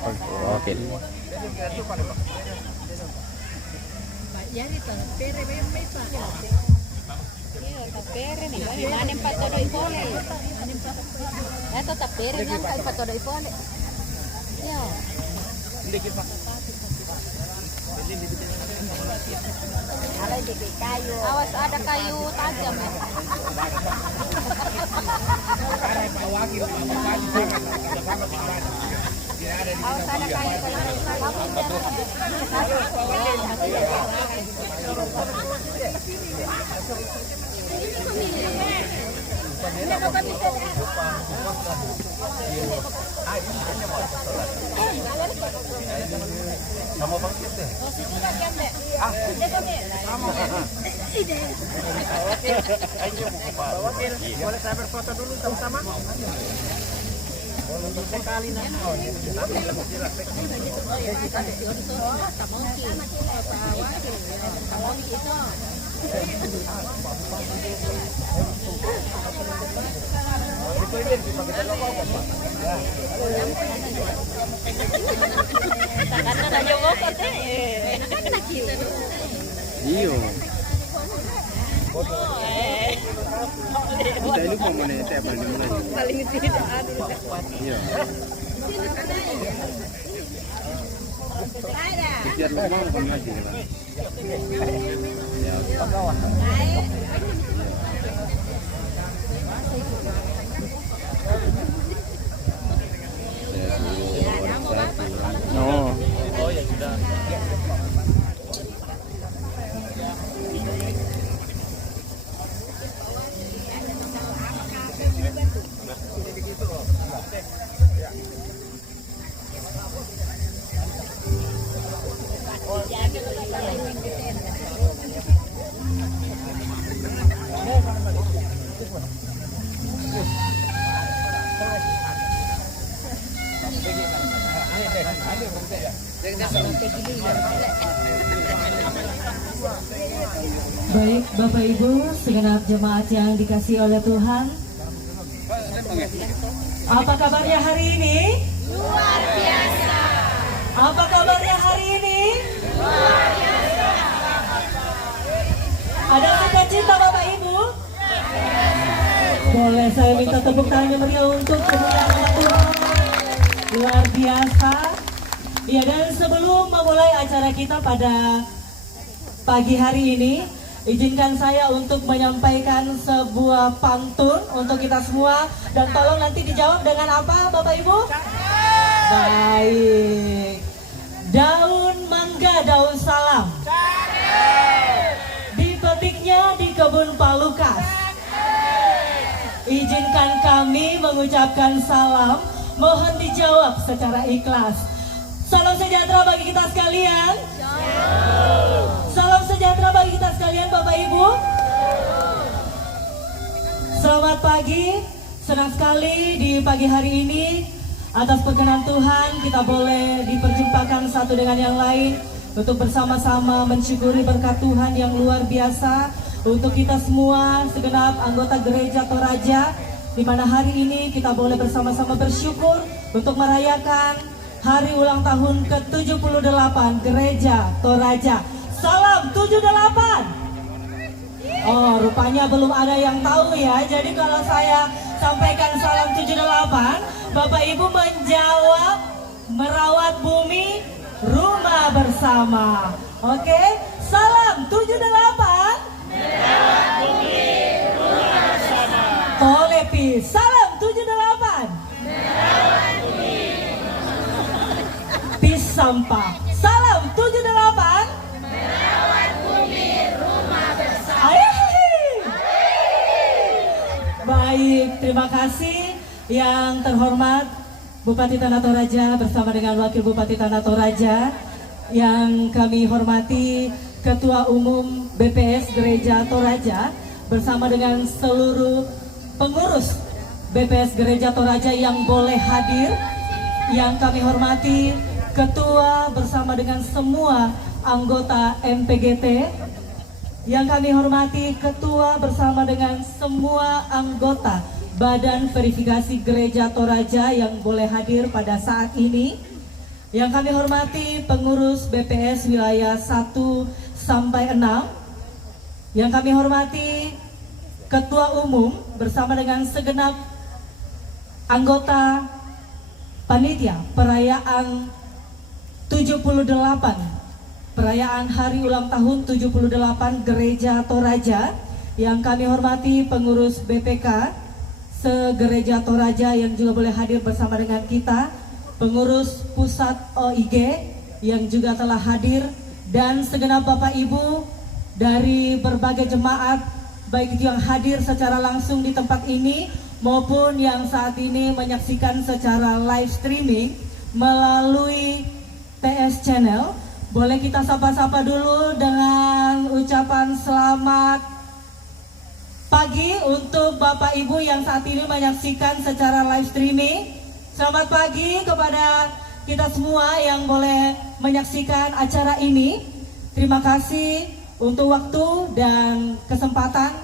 Oke. Tapere nih, manem patodoi pole. Eto tapere kan kay patodoi pole. Ya. Awas ada kayu tajam ya. Awas ada kayu Sama bangkit deh. Boleh saya berfoto dulu sama-sama? Sekali Iyo. Kita ini mau mana teh apa namanya? paling tidak adil. Iya. Biar lu mau kami aja kan. Ya. Oh. Oh ya sudah. Baik Bapak Ibu, segenap jemaat yang dikasihi oleh Tuhan, apa kabarnya hari ini? Luar biasa. Apa kabarnya hari ini? Luar biasa. Ada sukacita Bapak Ibu? Boleh saya minta tepuk tangan yang meriah untuk kemuliaan Tuhan. Luar biasa. Ya, dan sebelum memulai acara kita pada pagi hari ini, izinkan saya untuk menyampaikan sebuah pantun untuk kita semua. Dan tolong nanti dijawab dengan apa Bapak Ibu? Baik. Daun mangga, daun salam. Dipetiknya di kebun Pak Lukas. Izinkan kami mengucapkan salam. Mohon dijawab secara ikhlas. Salam sejahtera bagi kita sekalian. Salam sejahtera bagi kita sekalian Bapak Ibu. Selamat pagi. Senang sekali di pagi hari ini atas perkenan Tuhan kita boleh diperjumpakan satu dengan yang lain untuk bersama-sama mensyukuri berkat Tuhan yang luar biasa untuk kita semua segenap anggota gereja Toraja, di mana hari ini kita boleh bersama-sama bersyukur untuk merayakan hari ulang tahun ke-78 Gereja Toraja. Salam 78. Oh, rupanya belum ada yang tahu ya. Jadi kalau saya sampaikan salam 78, Bapak Ibu menjawab merawat bumi, rumah bersama. Oke, salam 78. Merawat bumi, rumah bersama. Tolepi, salam 78. Merawat bumi, pis sampah. Salam 78. Merawat bumi, rumah bersama. Baik, terima kasih yang terhormat Bupati Tanah Toraja bersama dengan Wakil Bupati Tanah Toraja, yang kami hormati Ketua Umum BPS Gereja Toraja bersama dengan seluruh pengurus BPS Gereja Toraja yang boleh hadir, yang kami hormati Ketua bersama dengan semua anggota MPGT, yang kami hormati Ketua bersama dengan semua anggota Badan Verifikasi Gereja Toraja yang boleh hadir pada saat ini, Yang kami hormati pengurus BPS wilayah 1 sampai 6. Yang kami hormati Ketua Umum bersama dengan segenap anggota panitia perayaan 78, perayaan hari ulang tahun 78 Gereja Toraja. Yang kami hormati pengurus BPK se-Gereja Toraja yang juga boleh hadir bersama dengan kita, pengurus pusat OIG yang juga telah hadir, dan segenap Bapak Ibu dari berbagai jemaat, baik itu yang hadir secara langsung di tempat ini maupun yang saat ini menyaksikan secara live streaming melalui TS Channel. Boleh kita sapa-sapa dulu dengan ucapan selamat pagi untuk Bapak Ibu yang saat ini menyaksikan secara live streaming. Selamat pagi kepada kita semua yang boleh menyaksikan acara ini. Terima kasih untuk waktu dan kesempatan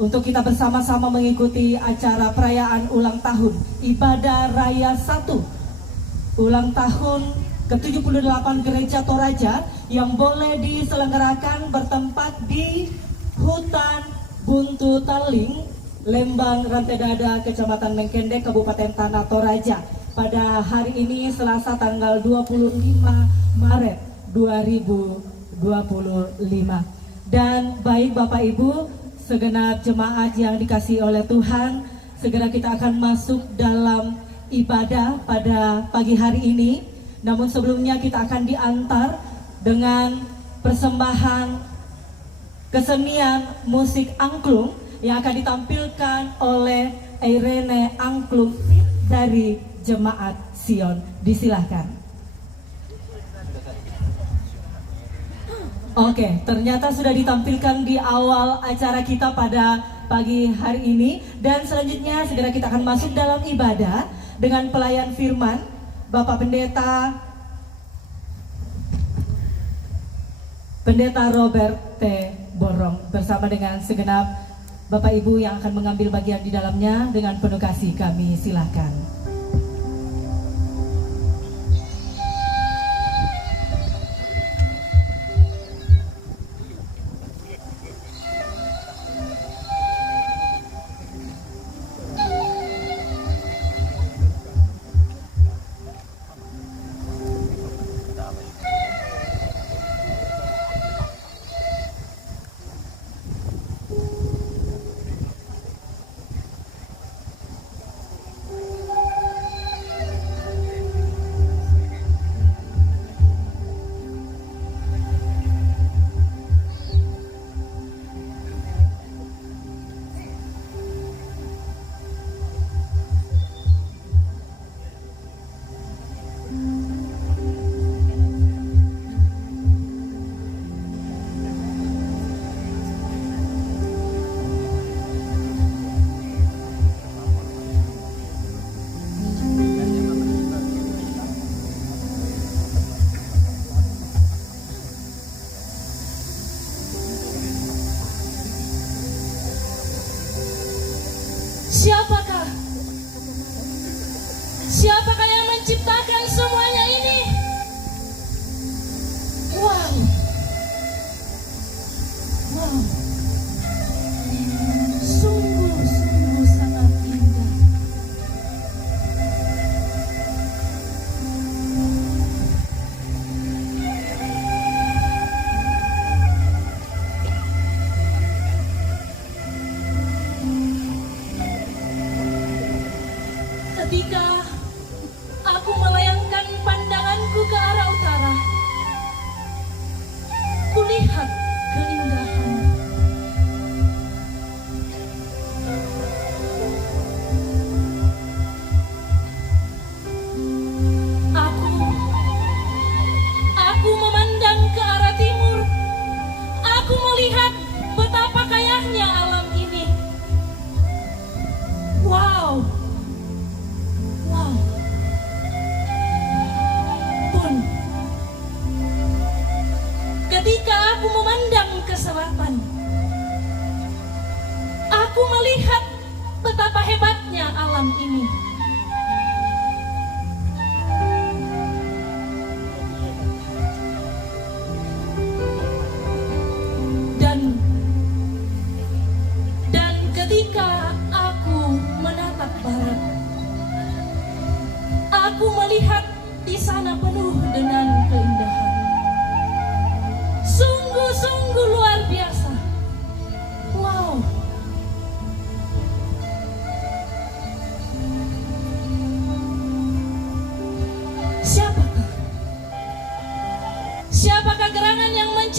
untuk kita bersama-sama mengikuti acara perayaan ulang tahun Ibadah Raya 1 ulang tahun ke-78 Gereja Toraja yang boleh diselenggarakan bertempat di Hutan Buntu Taling, Lembang Rantai Dada, Kecamatan Mengkende, Kabupaten Tanah Toraja pada hari ini Selasa tanggal 25 Maret 2025. Dan baik Bapak Ibu, segenap jemaat yang dikasihi oleh Tuhan, segera kita akan masuk dalam ibadah pada pagi hari ini. Namun sebelumnya kita akan diantar dengan persembahan kesenian musik angklung yang akan ditampilkan oleh Irene Angklung dari Jemaat Sion. Disilahkan. Oke, ternyata sudah ditampilkan di awal acara kita pada pagi hari ini. Dan selanjutnya segera kita akan masuk dalam ibadah dengan pelayan firman Bapak Pendeta Robert T. Borong bersama dengan segenap Bapak Ibu yang akan mengambil bagian di dalamnya. Dengan penuh kasih kami silakan. Siapakah yang menciptakan semuanya ini? Wow. Sungguh sangat indah. Ketika aku melayangkan pandanganku ke arah utara, kulihat keindahan. Aku memandang ke arah timur. Aku melihat betapa kayanya alam ini. Wow. Ketika aku memandang ke selatan, aku melihat betapa hebatnya alam ini.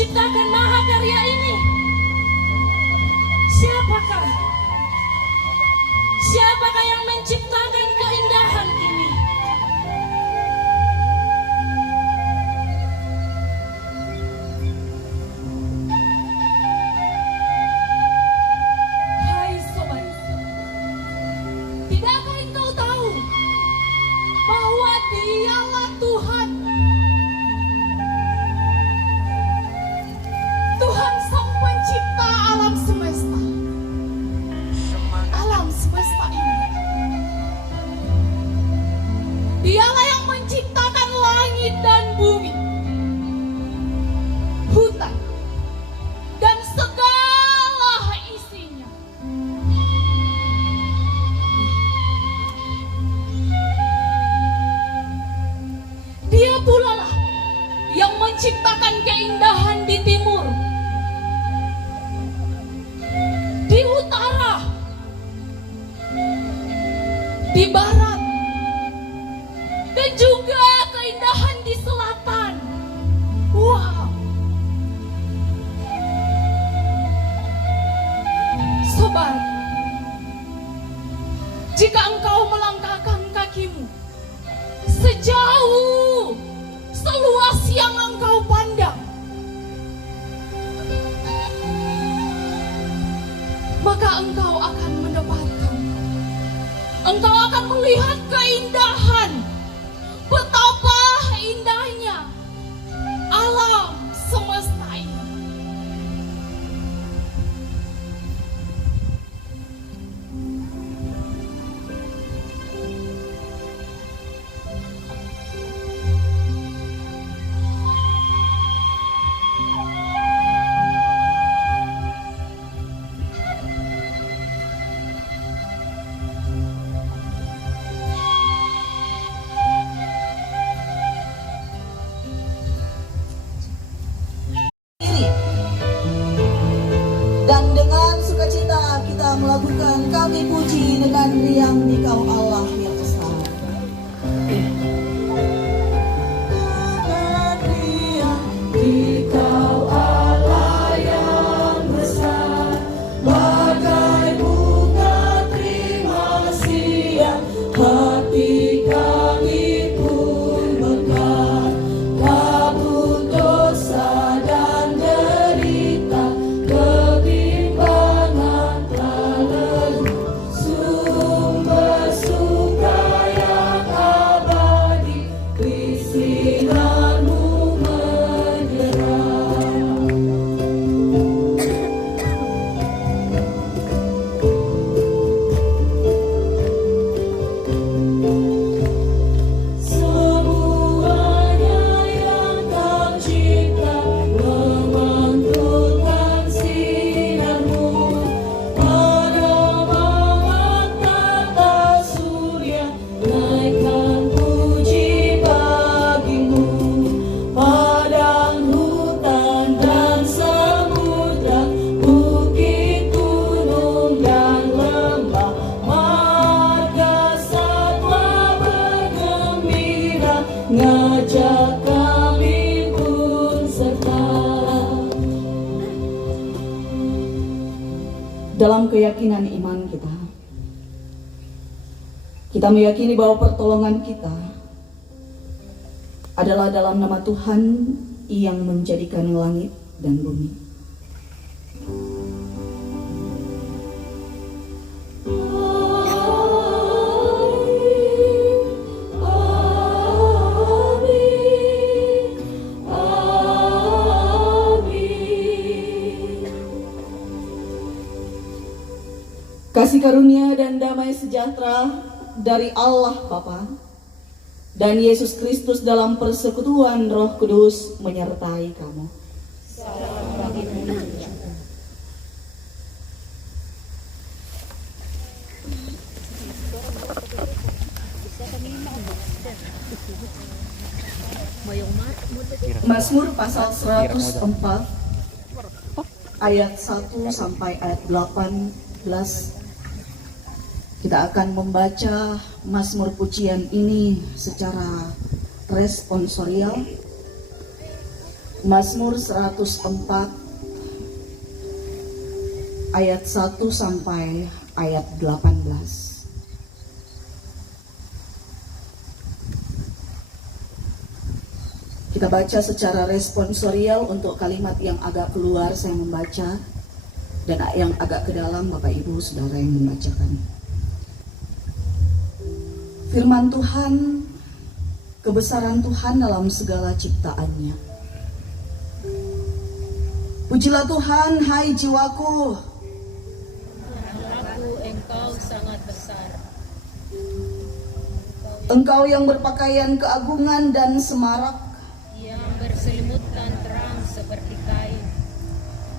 menciptakan mahakarya ini? Siapakah? Siapakah yang menciptakan keindahan ini? Hai sobat, tidakkah engkau tahu bahwa Dialah Tuhan? Tuhan Sang Pencipta alam semesta. Alam semesta ini. Dialah yang menciptakan langit dan bumi, hutan, dan segala isinya. Dia pula lah yang menciptakan keindahan di timur, di utara, di barat, dan juga keindahan di selatan. Wow. Sobat, jika engkau melangkahkan kakimu sejauh seluas yang engkau pandang, maka engkau akan melihat keindahan. Betapa indahnya alam semesta ini. Dan dengan sukacita kita melakukan kami puji dengan riang di Kau Allah yang besar. Dengan riang di Kau Allah yang besar, bagai bunga terima siang, hati kami pun mekar, kabut dosa dan derita, kebimbangan tak lenyap, sumber suka yang abadi, kesinarmu menyerah. Semuanya yang Kau cipta memantulkan sinarmu, pada malam tata surya naikkan puji bagimu, padang hutan dan samudra, bukit gunung dan lembah, marga satwa bergembira, ngajak kami pun serta. Dalam keyakinan iman kita meyakini bahwa pertolongan kita adalah dalam nama Tuhan yang menjadikan langit dan bumi. Kasih karunia dan damai sejahtera dari Allah Bapa dan Yesus Kristus dalam persekutuan Roh Kudus menyertai kamu. Mazmur pasal 104 ayat 1 sampai ayat 18. Kita akan membaca Mazmur pujian ini secara responsorial. Mazmur 104 ayat 1 sampai ayat 18. Kita baca secara responsorial. Untuk kalimat yang agak keluar saya membaca, dan yang agak ke dalam Bapak Ibu Saudara yang membacakan. Firman Tuhan, kebesaran Tuhan dalam segala ciptaannya. Pujilah Tuhan, hai jiwaku. Engkau sangat besar. Engkau yang berpakaian keagungan dan semarak, Yang berselimutkan terang seperti kain.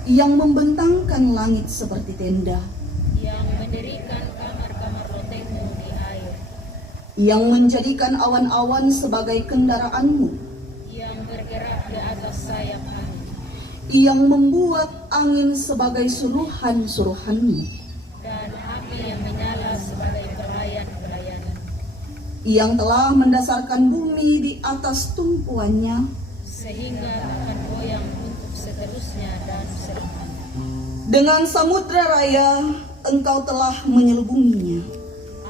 yang membentangkan langit seperti tenda, Yang mendirikan kamar-kamar lotengmu di air. yang menjadikan awan-awan sebagai kendaraanmu, Yang bergerak di atas sayap angin. yang membuat angin sebagai suruhan-suruhanmu, Dan api yang menyala sebagai pelayan-pelayan. yang telah mendasarkan bumi di atas tumpuannya, Sehingga akan goyang untuk seterusnya dan selamanya. dengan samudra raya engkau telah menyelubunginya.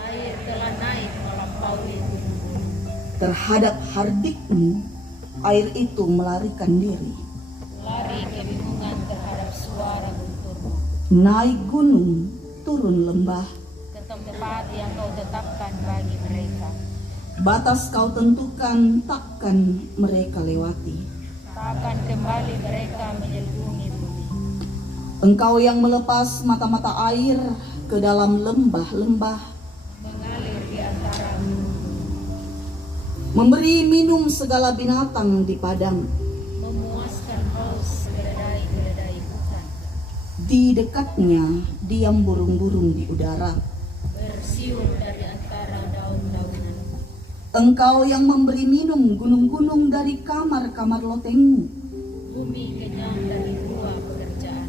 Air telah naik melampaui gunung. Terhadap hardikmu air itu melarikan diri. Lari kebingungan terhadap suara gunturmu. Naik gunung, turun lembah, Ke tempat yang kau tetapkan bagi mereka. batas kau tentukan, takkan mereka lewati. Takkan kembali mereka menyelubungi bumi. Engkau yang melepas mata-mata air ke dalam lembah-lembah, Mengalir di antara gunung. memberi minum segala binatang di padang. Memuaskan haus keledai-keledai hutan. Di dekatnya diam burung-burung di udara. Bersiul dari antara daun-daunan. Engkau yang memberi minum gunung-gunung dari kamar-kamar lotengmu. Bumi kenyang dari buah pekerjaan.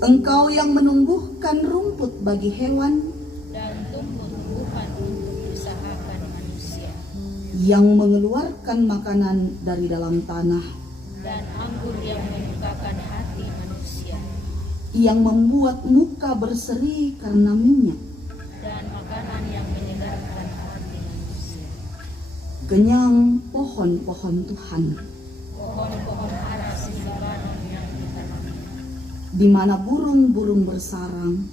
Engkau yang menumbuhkan rumput bagi hewan, Dan tumbuh-tumbuhan untuk diusahakan manusia. yang mengeluarkan makanan dari dalam tanah, Dan anggur yang membukakan hati manusia. yang membuat muka berseri karena minyak. Dan makanan yang menyegarkan hati manusia. Kenyang pohon-pohon Tuhan, Pohon-pohon ara di Libanon yang ditanami. di mana burung-burung bersarang.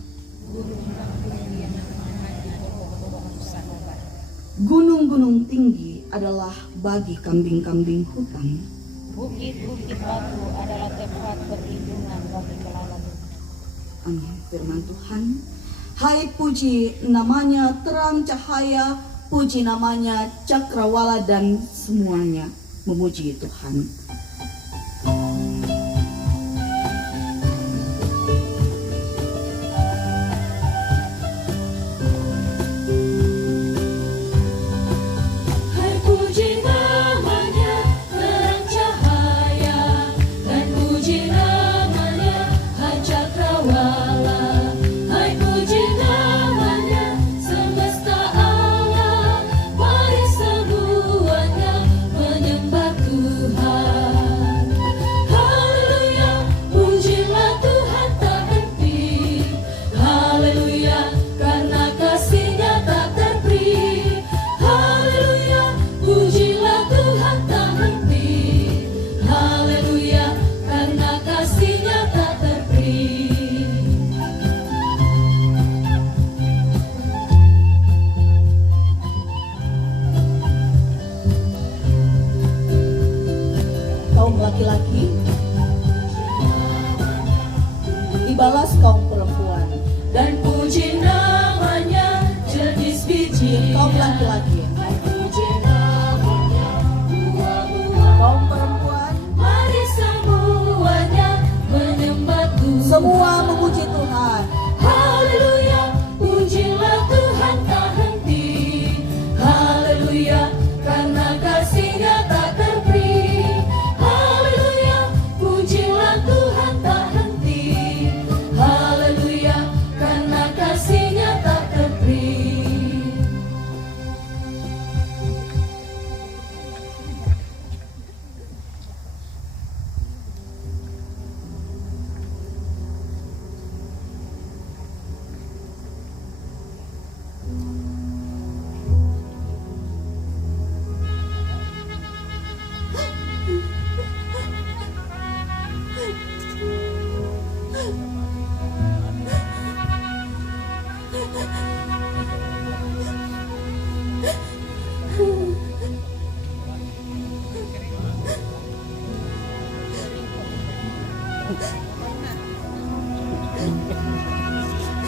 Gunung-gunung yang namanya pohon-pohon sanobar. Gunung-gunung tinggi adalah bagi kambing-kambing hutan. Bukit-bukit batu adalah tempat perlindungan bagi kelana. Amin. Firman Tuhan. Hai, puji namanya terang cahaya, puji namanya cakrawala, dan semuanya memuji Tuhan. Hai puji namanya terang cahaya, dan puji namanya Hai Cakrawala. Hai puji namanya semesta alam, mari semuanya menyembah Tuhan. Haleluya, pujilah Tuhan tak henti. Haleluya, karena kasih-Nya tak terperi. Haleluya, pujilah Tuhan tak henti. Haleluya, karena kasih-Nya tak terperi. Kaum laki-laki dibalas kaum perempuan. Dan puji namanya jenis biji. Kaum laki-laki, Puji namanya buah-buah. kaum perempuan, Mari semuanya menyembah Tuhan. semua memuji Tuhan. Haleluya, pujilah Tuhan tak henti. Haleluya, karena kasih-Nya tak terperi. Haleluya, pujilah Tuhan tak henti. Haleluya, karena kasih-Nya tak terperi.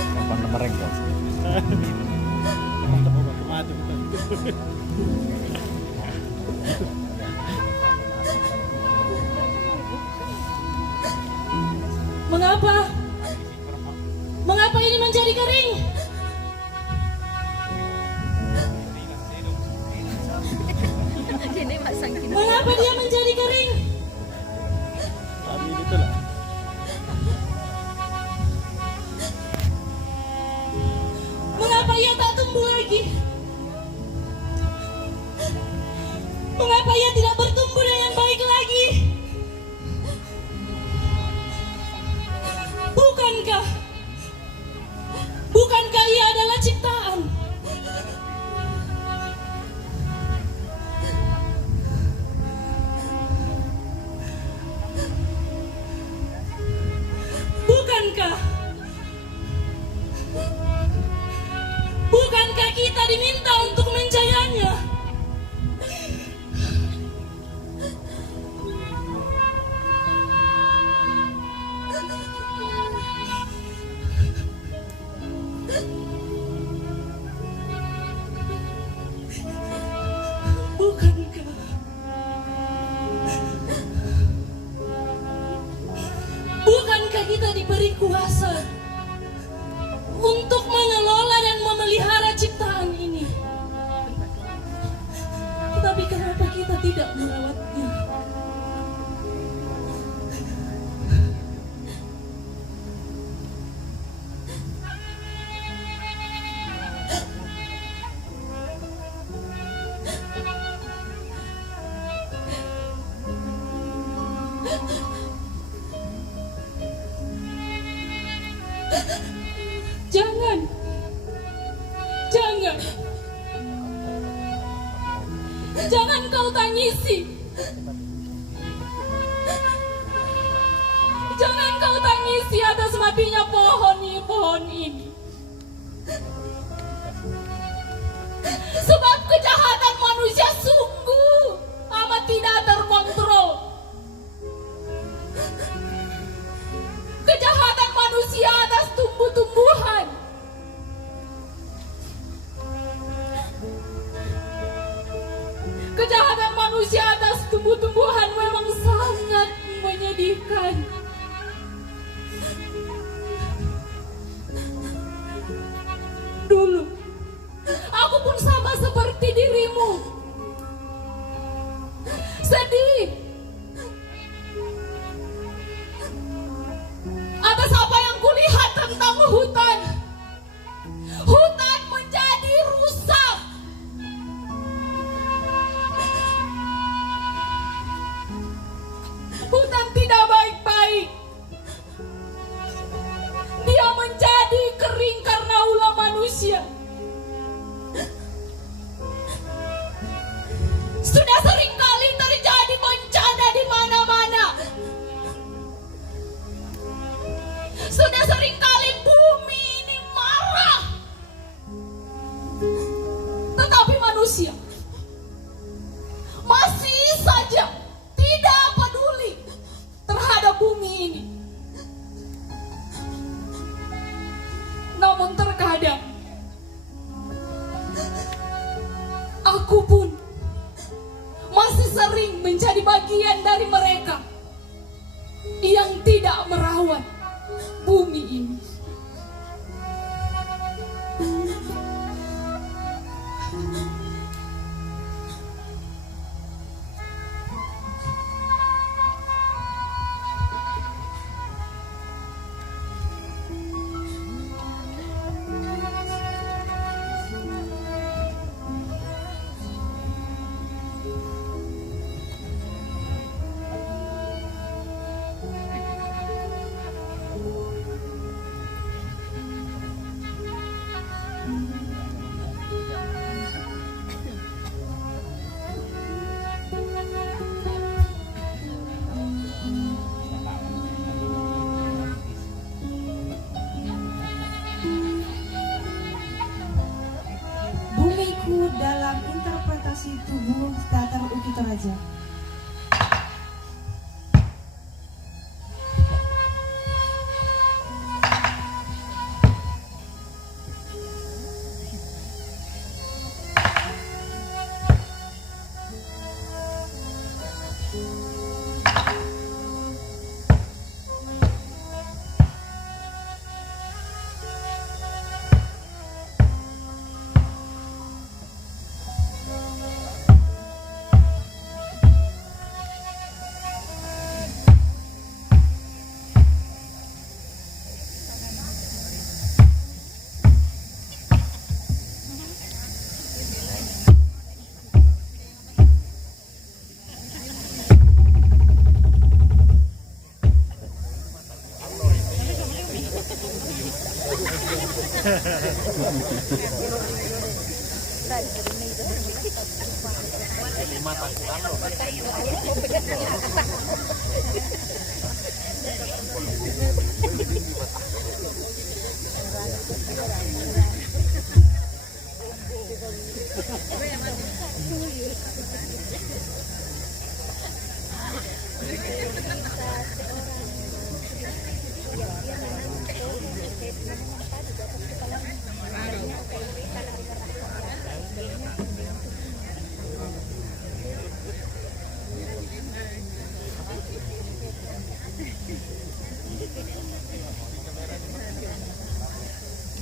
Kapan nomornya kok? Mati betul. Mengapa? Mengapa ini menjadi kering? Mengapa dia menjadi kering? Kami itu lah. Mengapa ia tak tumbuh lagi? Mengapa ia tidak bertumbuh dengan baik lagi? Bukankah ia adalah ciptaan? Bukankah kita diminta untuk menjaganya? Bukankah kita diberi kuasa untuk mengelola dan memelihara ciptaan ini? Tetapi kenapa kita tidak merawatnya? Jangan kau tangisi. Jangan kau tangisi atas matinya pohon ini. Sebab kejahatan manusia sungguh amat tidak terkontrol. Kejahatan manusia atas tumbuh-tumbuhan, kejahatan manusia atas tumbuh-tumbuhan memang sangat menyedihkan. Dulu, aku pun sama seperti dirimu. Sedih atas apa yang kulihat tentang hutan. Hutan menjadi rusak. Hutan tidak baik-baik. Dia menjadi kering karena ulah manusia. Sudah sering kali terjadi bencana di mana-mana. Sudah sering kali bumi ini marah. Tetapi manusia masih saja tidak peduli terhadap bumi ini. Namun terkadang aku pun masih sering menjadi bagian dari mereka yang tidak merawat bumi ini.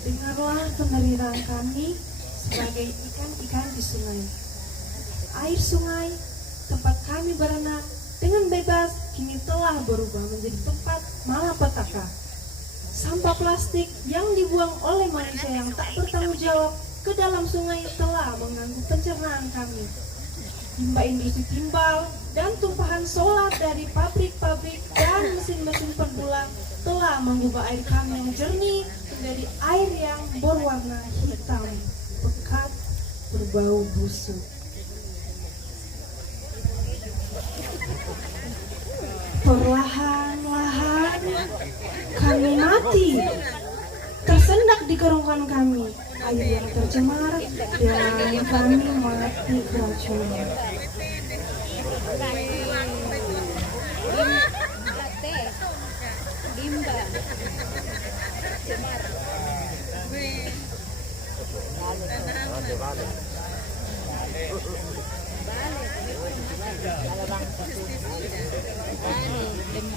Dengarlah penderitaan kami sebagai ikan-ikan di sungai. Air sungai, tempat kami berenang dengan bebas, kini telah berubah menjadi tempat malapetaka. Sampah plastik yang dibuang oleh manusia yang tak bertanggung jawab ke dalam sungai telah mengganggu pencernaan kami. Limbah industri timbal dan tumpahan solar dari pabrik-pabrik dan mesin-mesin pendulang telah mengubah air kami yang jernih menjadi air yang berwarna hitam, pekat, berbau busuk. Perlahan-lahan kami mati, tersendak di kerongkongan kami, air yang tercemar dan kami mati keracunan.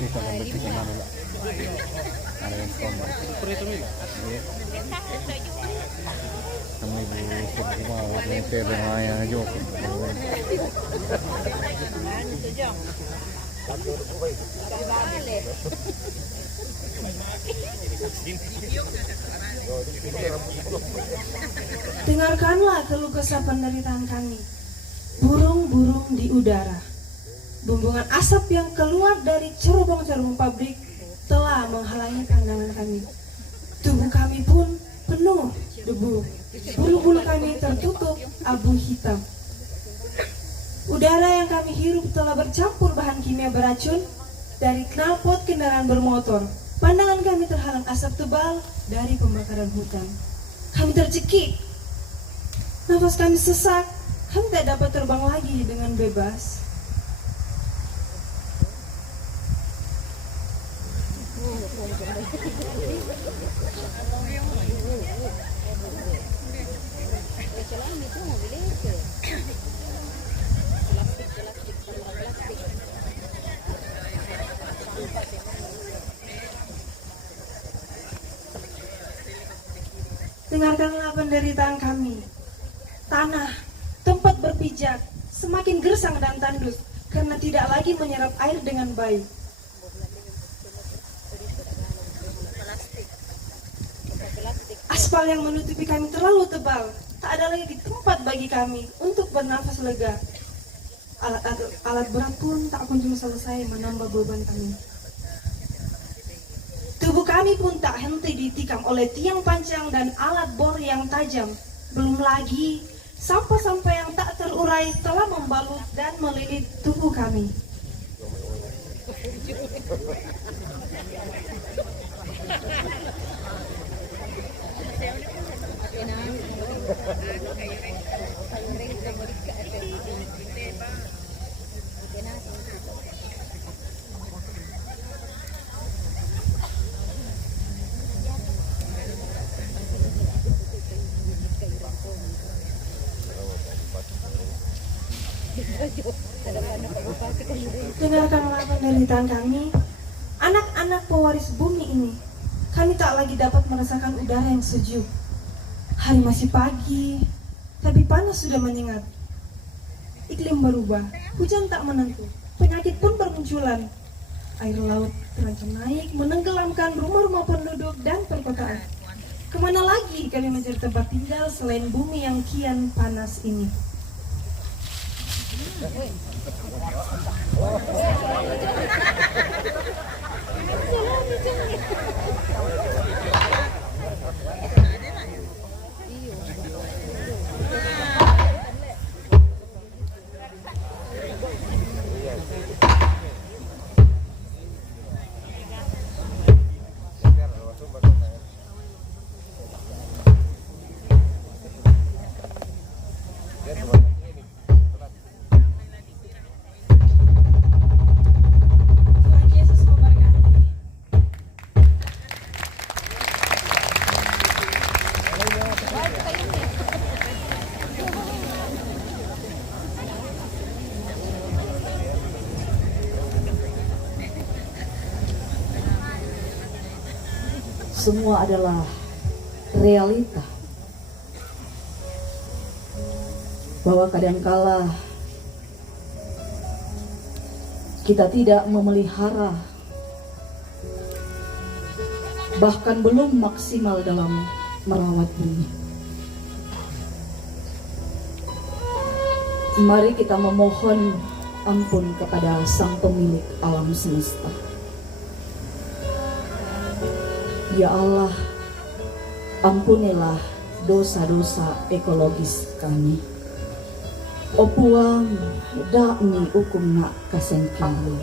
Bisa membersih kemana lah? Ada yang sama. Kami ibu semua orang terbayang aja. Dengarkanlah keluh kesah penderitaan kami. Burung-burung di udara. Bumbungan asap yang keluar dari cerobong-cerobong pabrik telah menghalangi pandangan kami. Tubuh kami pun penuh debu. Bulu-bulu kami tertutup abu hitam. Udara yang kami hirup telah bercampur bahan kimia beracun dari knalpot kendaraan bermotor. Pandangan kami terhalang asap tebal dari pembakaran hutan. Kami tercekik. Nafas kami sesak. Kami tak dapat terbang lagi dengan bebas. Dengarkanlah penderitaan kami. Tanah, tempat berpijak, semakin gersang dan tandus karena tidak lagi menyerap air dengan baik. Aspal yang menutupi kami terlalu tebal, tak ada lagi tempat bagi kami untuk bernafas lega. Alat berat pun tak kunjung selesai menambah beban kami. Tubuh kami pun tak henti ditikam oleh tiang panjang dan alat bor yang tajam. Belum lagi sampah-sampah yang tak terurai telah membalut dan melilit tubuh kami. Dengarkanlah penderitaan kami, anak-anak pewaris bumi ini. Kami tak lagi dapat merasakan udara yang sejuk. Hari masih pagi, tapi panas sudah menyengat. Iklim berubah, hujan tak menentu, penyakit pun bermunculan. Air laut terancam naik, menenggelamkan rumah-rumah penduduk dan perkotaan. Kemana lagi kami mencari tempat tinggal selain bumi yang kian panas ini? semua adalah realita. Bahwa kadangkala kita tidak memelihara, bahkan belum maksimal dalam merawat diri. Mari kita memohon ampun kepada Sang Pemilik alam semesta. Ya Allah, ampunilah dosa-dosa ekologis kami. Opuang dakmi ukum nak kasengkili.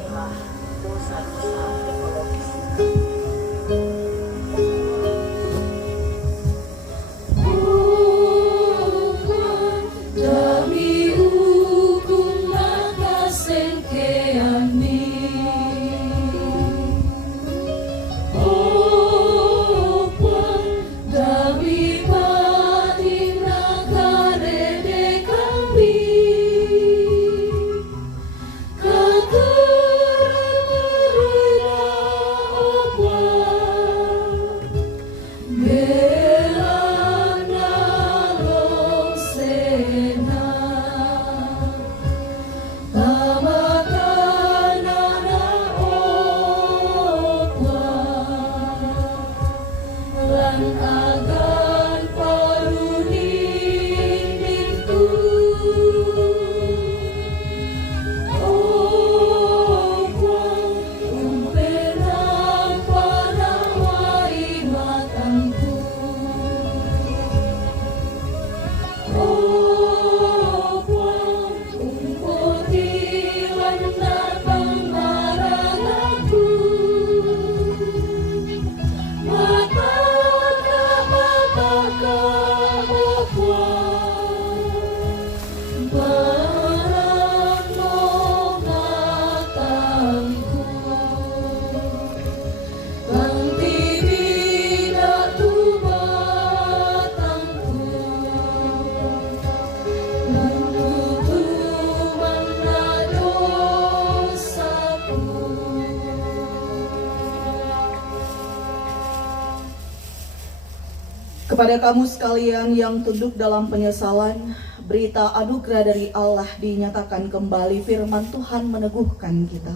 Kepada kamu sekalian yang tunduk dalam penyesalan, berita anugerah dari Allah dinyatakan kembali. Firman Tuhan meneguhkan kita.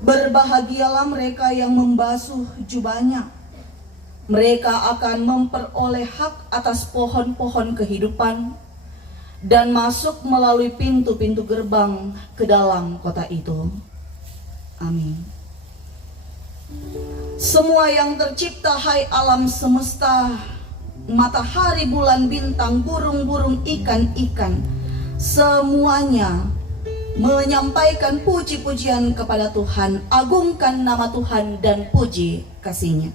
Berbahagialah mereka yang membasuh jubahnya. Mereka akan memperoleh hak atas pohon-pohon kehidupan dan masuk melalui pintu-pintu gerbang ke dalam kota itu. Amin. Semua yang tercipta, hai alam semesta, matahari, bulan, bintang, burung-burung, ikan-ikan, semuanya menyampaikan puji-pujian kepada Tuhan. Agungkan nama Tuhan dan puji kasih-Nya.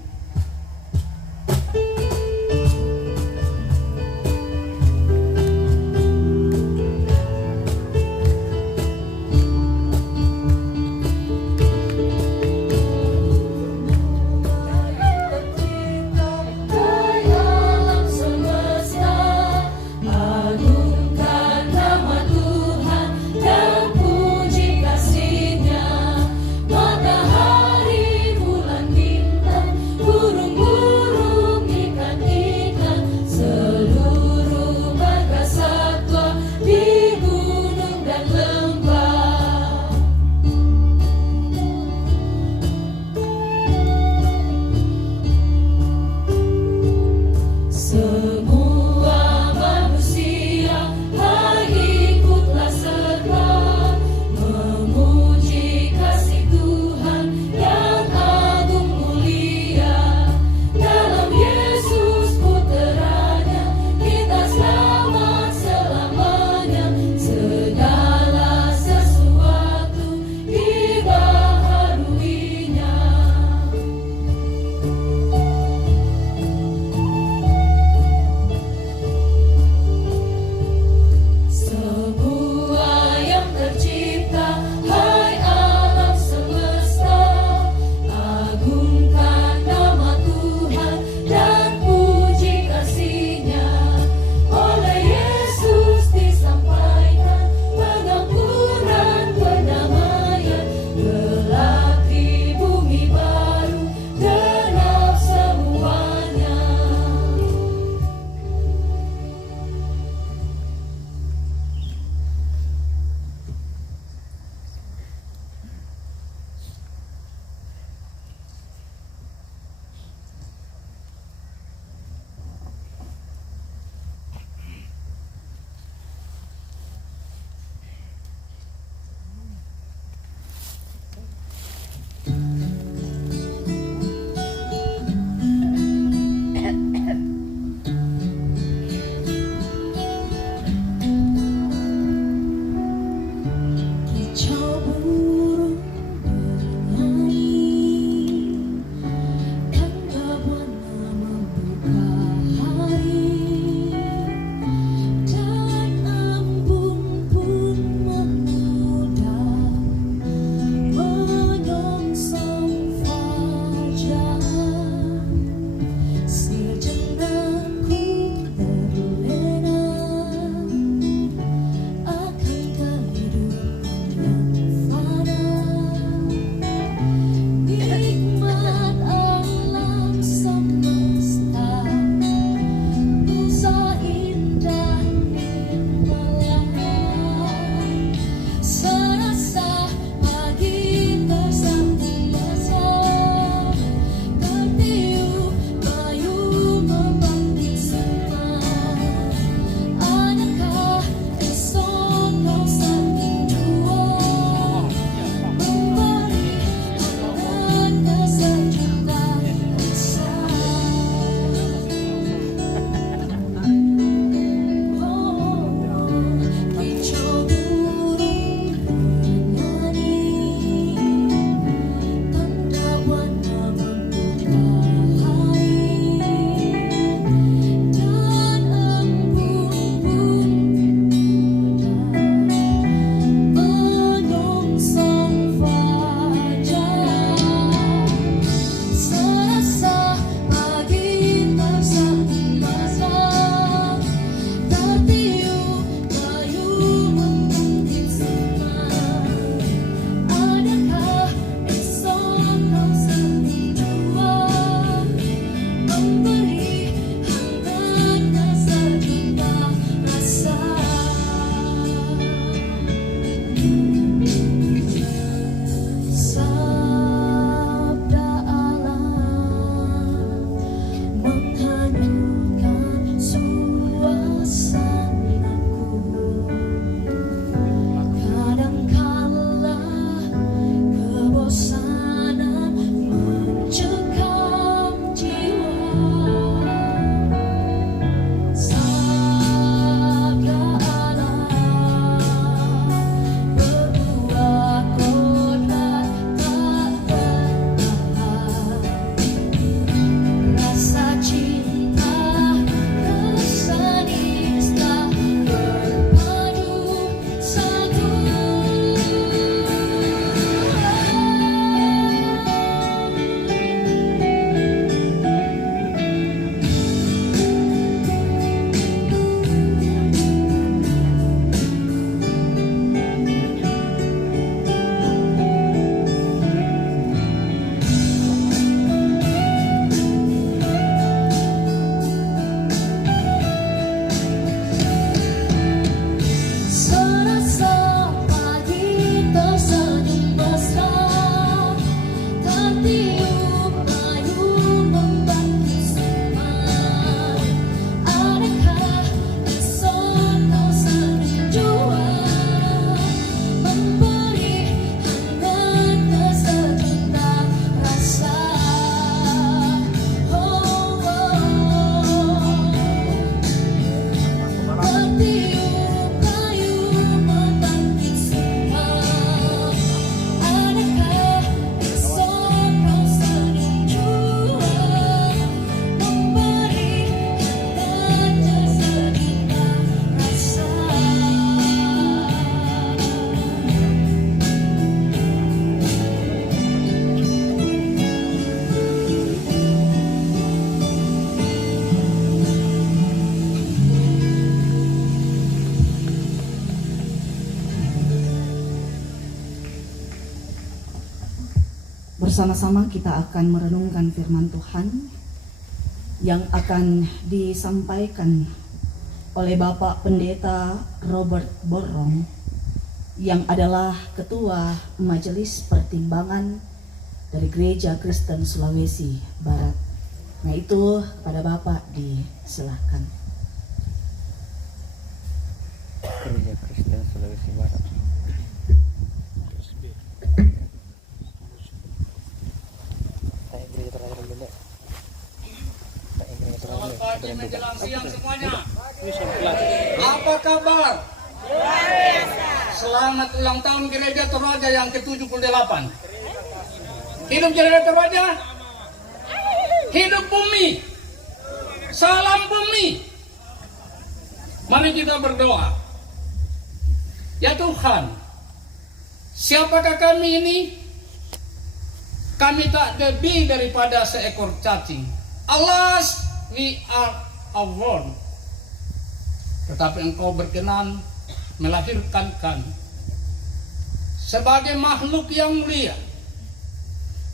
Matahari, bulan, bintang, Bersama-sama kita akan merenungkan firman Tuhan yang akan disampaikan oleh Bapak Pendeta Robert Borong yang adalah Ketua Majelis Pertimbangan dari Gereja Kristen Sulawesi Barat. Nah itu pada Bapak disilahkan. Gereja Kristen Sulawesi Barat. Selamat pagi menjelang siang semuanya. Apa kabar? Selamat ulang tahun Gereja Toraja yang ke-78. Hidup Gereja Toraja. Hidup bumi. Salam bumi. Mari kita berdoa. Ya Tuhan, siapakah kami ini? Kami tak lebih daripada seekor cacing. Alas, we are a worm. Tetapi Engkau berkenan melahirkan kami sebagai makhluk yang mulia,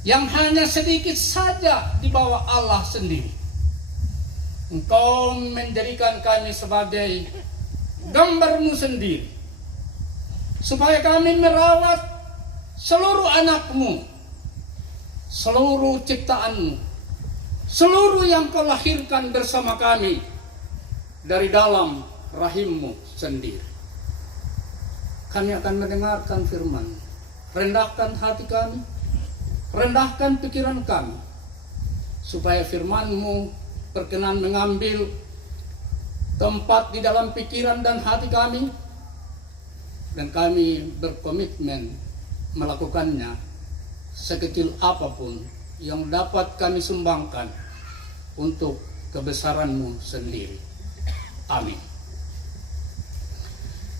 yang hanya sedikit saja di bawah Allah sendiri. Engkau menjadikan kami sebagai gambar-Mu sendiri, supaya kami merawat seluruh anak-Mu, seluruh ciptaan-Mu, seluruh yang Kau lahirkan bersama kami dari dalam rahim-Mu sendiri. Kami akan mendengarkan firman. Rendahkan hati kami, rendahkan pikiran kami, supaya firman-Mu berkenan mengambil tempat di dalam pikiran dan hati kami, dan kami berkomitmen melakukannya sekecil apapun yang dapat kami sumbangkan untuk kebesaran-Mu sendiri. Amin.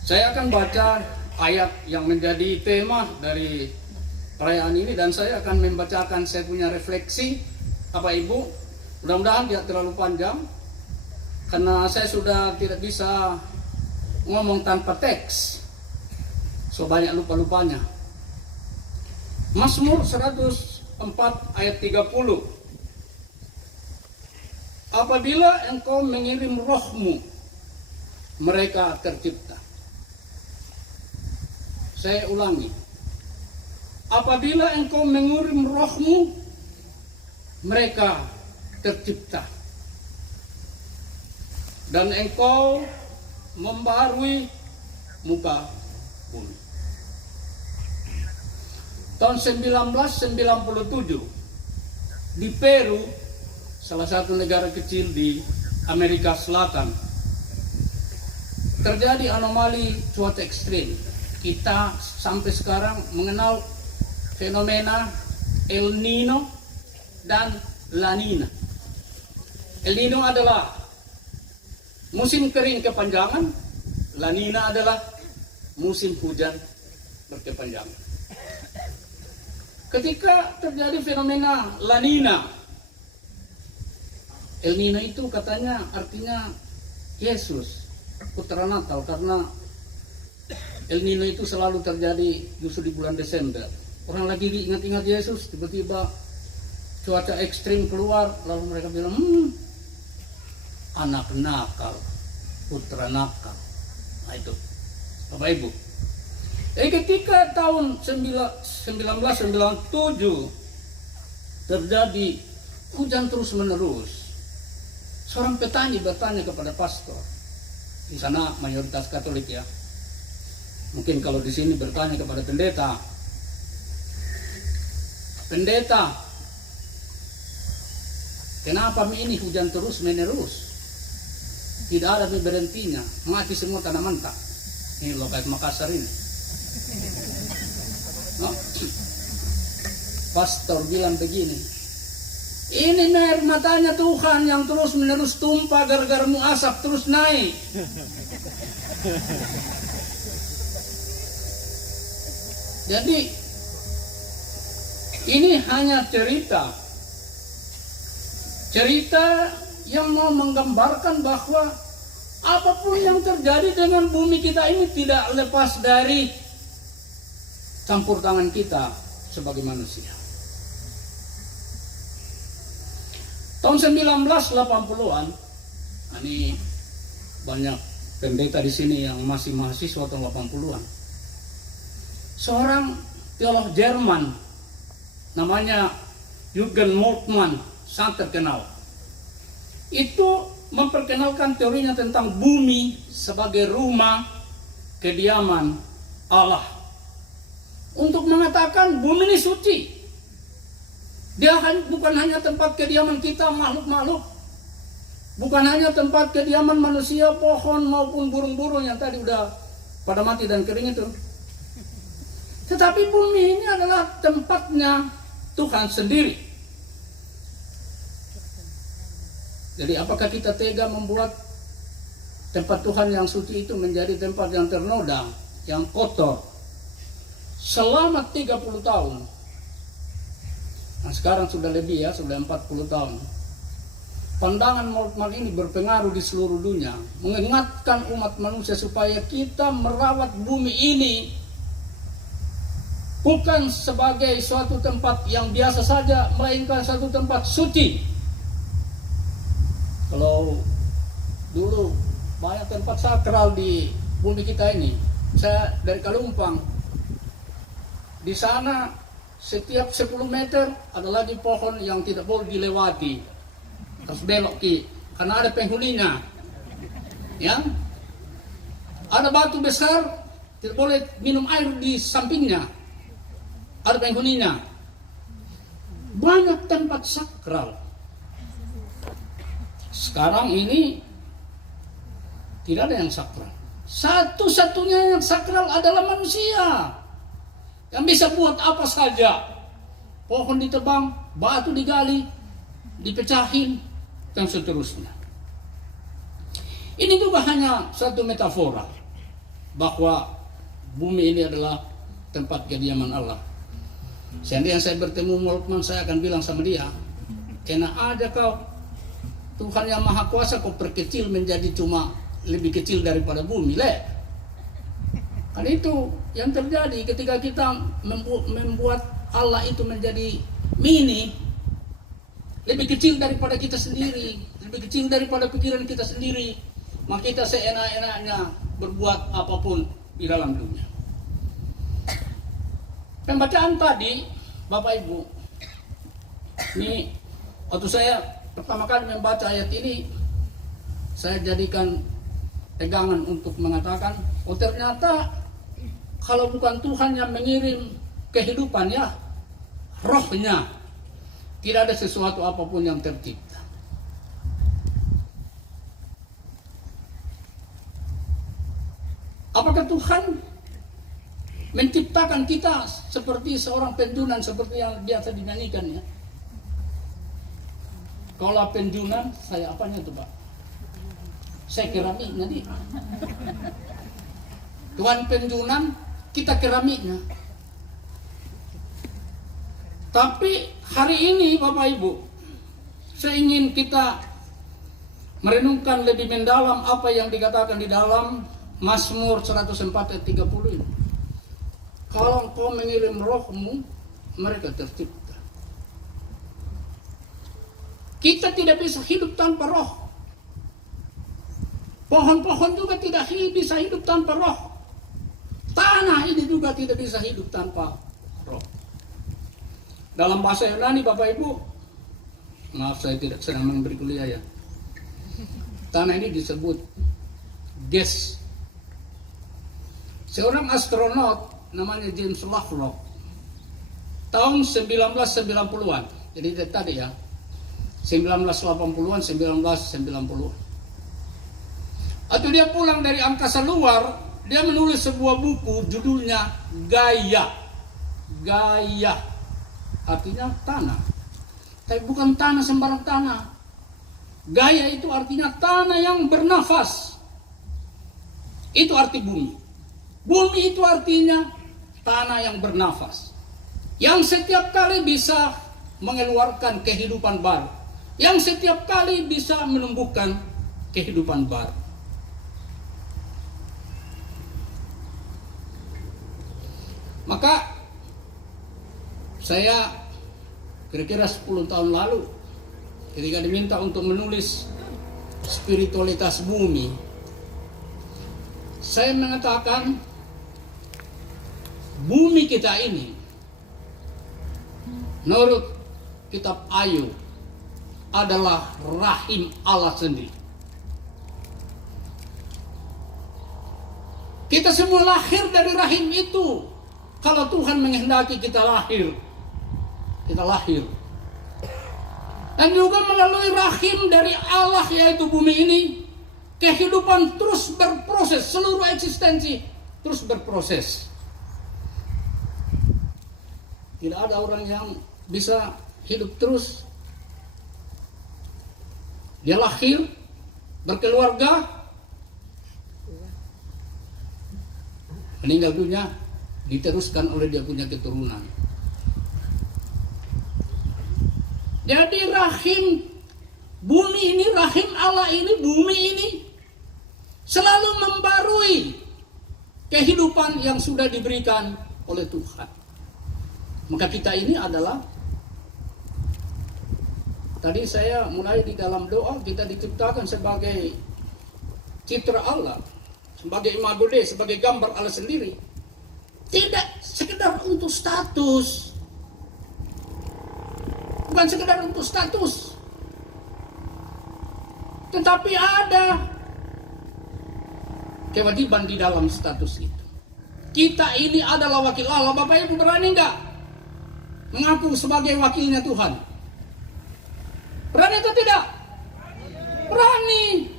Saya akan baca ayat yang menjadi tema dari perayaan ini, dan saya akan membacakan saya punya refleksi Bapak Ibu. Mudah-mudahan tidak terlalu panjang, karena saya sudah tidak bisa ngomong tanpa teks, so banyak lupa-lupanya. Mazmur 104 ayat 30. Apabila Engkau mengirim roh-Mu, mereka tercipta. Saya ulangi. Apabila Engkau mengirim roh-Mu, mereka tercipta. Dan Engkau membarui muka bumi. Tahun 1997 di Peru, salah satu negara kecil di Amerika Selatan, terjadi anomali cuaca ekstrim. Kita sampai sekarang mengenal fenomena El Nino dan La Nina. El Nino adalah musim kering kepanjangan, La Nina adalah musim hujan berkepanjangan. Ketika terjadi fenomena La Nina, El Nino itu katanya artinya Yesus, putra Natal, karena El Nino itu selalu terjadi justru di bulan Desember. Orang lagi ingat-ingat Yesus, tiba-tiba cuaca ekstrim keluar, lalu mereka bilang, anak nakal, putra nakal. Nah itu, Bapak Ibu. Ketika tahun 1997 terjadi hujan terus-menerus, seorang petani bertanya kepada pastor. Di sana mayoritas Katolik ya. Mungkin kalau di sini bertanya kepada pendeta, kenapa ini hujan terus-menerus? Tidak ada berhentinya, mati semua tanaman tak. Ini loh kayak Makassar ini. No? Pastor bilang begini, ini air matanya Tuhan yang terus-menerus tumpah gara-gara asap terus naik. Jadi ini hanya cerita yang mau menggambarkan bahwa apapun yang terjadi dengan bumi kita ini tidak lepas dari campur tangan kita sebagai manusia. Tahun 1980-an, ini banyak pendeta di sini yang masih mahasiswa tahun 80-an. Seorang teolog Jerman namanya Jürgen Moltmann, sangat terkenal. Itu memperkenalkan teorinya tentang bumi sebagai rumah kediaman Allah. Untuk mengatakan bumi ini suci. Dia bukan hanya tempat kediaman kita makhluk-makhluk, bukan hanya tempat kediaman manusia, pohon maupun burung-burung yang tadi udah pada mati dan kering itu. Tetapi bumi ini adalah tempatnya Tuhan sendiri. Jadi apakah kita tega membuat tempat Tuhan yang suci itu menjadi tempat yang ternoda, yang kotor selama 30 tahun? Nah, sekarang sudah lebih ya, sudah 40 tahun. Pandangan Moltmann ini berpengaruh di seluruh dunia, mengingatkan umat manusia supaya kita merawat bumi ini bukan sebagai suatu tempat yang biasa saja, melainkan suatu tempat suci. Kalau dulu banyak tempat sakral di bumi kita ini, saya dari Kalumpang, di sana setiap 10 meter ada lagi pohon yang tidak boleh dilewati, harus belok karena ada penghuninya. Ya, ada batu besar, tidak boleh minum air di sampingnya, ada penghuninya. Banyak tempat sakral. Sekarang ini tidak ada yang sakral. Satu-satunya yang sakral adalah manusia, yang bisa buat apa saja. Pohon ditebang, batu digali, dipecahin, dan seterusnya. Ini juga hanya satu metafora bahwa bumi ini adalah tempat kediaman Allah. Seandainya saya bertemu Moltmann, saya akan bilang sama dia, enak aja kau, Tuhan yang Maha Kuasa kau perkecil menjadi cuma lebih kecil daripada bumi, Kan itu yang terjadi ketika kita membuat Allah itu menjadi mini, lebih kecil daripada kita sendiri, lebih kecil daripada pikiran kita sendiri, maka kita seenak-enaknya berbuat apapun di dalam dunia. Pembacaan tadi, Bapak Ibu, ini waktu saya pertama kali membaca ayat ini, saya jadikan pegangan untuk mengatakan, oh ternyata kalau bukan Tuhan yang mengirim kehidupan ya, rohnya, tidak ada sesuatu apapun yang tercipta. Apakah Tuhan menciptakan kita seperti seorang penjunan seperti yang biasa dinyanyikan ya? Kalau penjunan, saya apanya itu Pak? Saya keramiknya nih. Tuhan penjunan, kita keramiknya. Tapi hari ini Bapak Ibu, saya ingin kita merenungkan lebih mendalam apa yang dikatakan di dalam Mazmur 104 ayat 30 ini. Kalau Engkau mengirim rohmu, mereka tercipta. Kita tidak bisa hidup tanpa roh. Pohon-pohon juga tidak bisa hidup tanpa roh. Tanah ini juga tidak bisa hidup tanpa roh. Dalam bahasa Yunani Bapak Ibu, maaf saya tidak sedang memberi kuliah ya, tanah ini disebut gas. Seorang astronot namanya James Lovelock, tahun 1990-an, jadi tadi ya, 1980-an, 1990. Atau dia pulang dari angkasa luar, dia menulis sebuah buku judulnya Gaia. Gaia artinya tanah, tapi bukan tanah sembarang tanah. Gaia itu artinya tanah yang bernafas. Itu arti bumi. Bumi itu artinya tanah yang bernafas, yang setiap kali bisa mengeluarkan kehidupan baru, yang setiap kali bisa menumbuhkan kehidupan baru. Maka saya kira-kira 10 tahun lalu ketika diminta untuk menulis spiritualitas bumi, saya mengatakan bumi kita ini menurut kitab Ayub adalah rahim Allah sendiri. Kita semua lahir dari rahim itu. Kalau Tuhan menghendaki kita lahir, kita lahir. Dan juga melalui rahim dari Allah, yaitu bumi ini, kehidupan terus berproses, seluruh eksistensi terus berproses. Tidak ada orang yang bisa hidup terus. Dia lahir, berkeluarga, meninggal dunia, diteruskan oleh dia punya keturunan. Jadi rahim bumi ini, rahim Allah ini, bumi ini selalu membarui kehidupan yang sudah diberikan oleh Tuhan. Maka kita ini adalah, tadi saya mulai di dalam doa, kita diciptakan sebagai citra Allah, sebagai imago Dei, sebagai gambar Allah sendiri. Tidak sekedar untuk status, bukan sekedar untuk status, tetapi ada kewajiban di dalam status itu. Kita ini adalah wakil Allah. Bapak Ibu berani enggak mengaku sebagai wakilnya Tuhan? Berani atau tidak? Berani.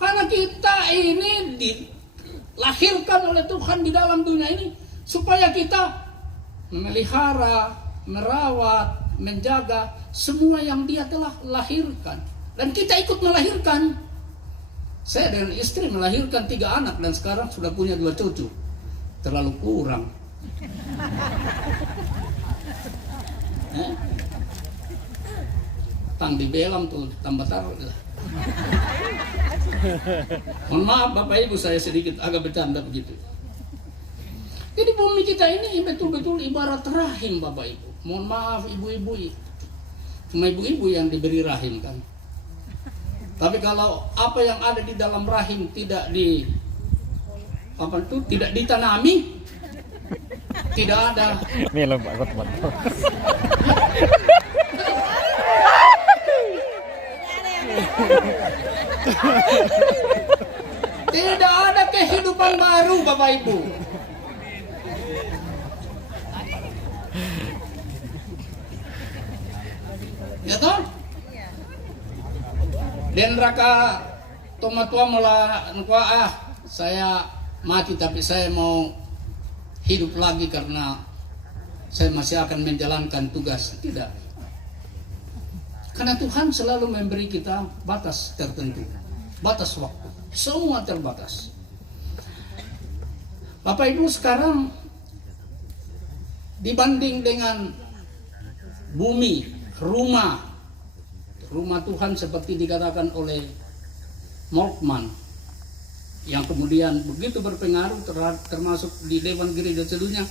Karena kita ini dilahirkan oleh Tuhan di dalam dunia ini supaya kita memelihara, merawat, menjaga semua yang Dia telah lahirkan. Dan kita ikut melahirkan. Saya dengan istri melahirkan 3 anak dan sekarang sudah punya 2 cucu. Terlalu kurang. Tang di belam tuh tambah taruh lah. Mohon maaf Bapak Ibu, saya sedikit agak bercanda begitu. Jadi bumi kita ini betul-betul ibarat rahim Bapak Ibu. Mohon maaf ibu-ibu, cuma ibu-ibu yang diberi rahim kan. Tapi kalau apa yang ada di dalam rahim tidak tidak ditanami, tidak ada. Ini loh Pak Kotman. Tidak ada kehidupan baru Bapak Ibu. Ya toh? Dan neraka tomatua malah saya mati tapi saya mau hidup lagi karena saya masih akan menjalankan tugas. Tidak. Karena Tuhan selalu memberi kita batas tertentu, batas waktu, semua terbatas. Bapak Ibu sekarang dibanding dengan bumi, rumah Tuhan seperti dikatakan oleh Moltmann, yang kemudian begitu berpengaruh termasuk di Dewan Gereja sedunia,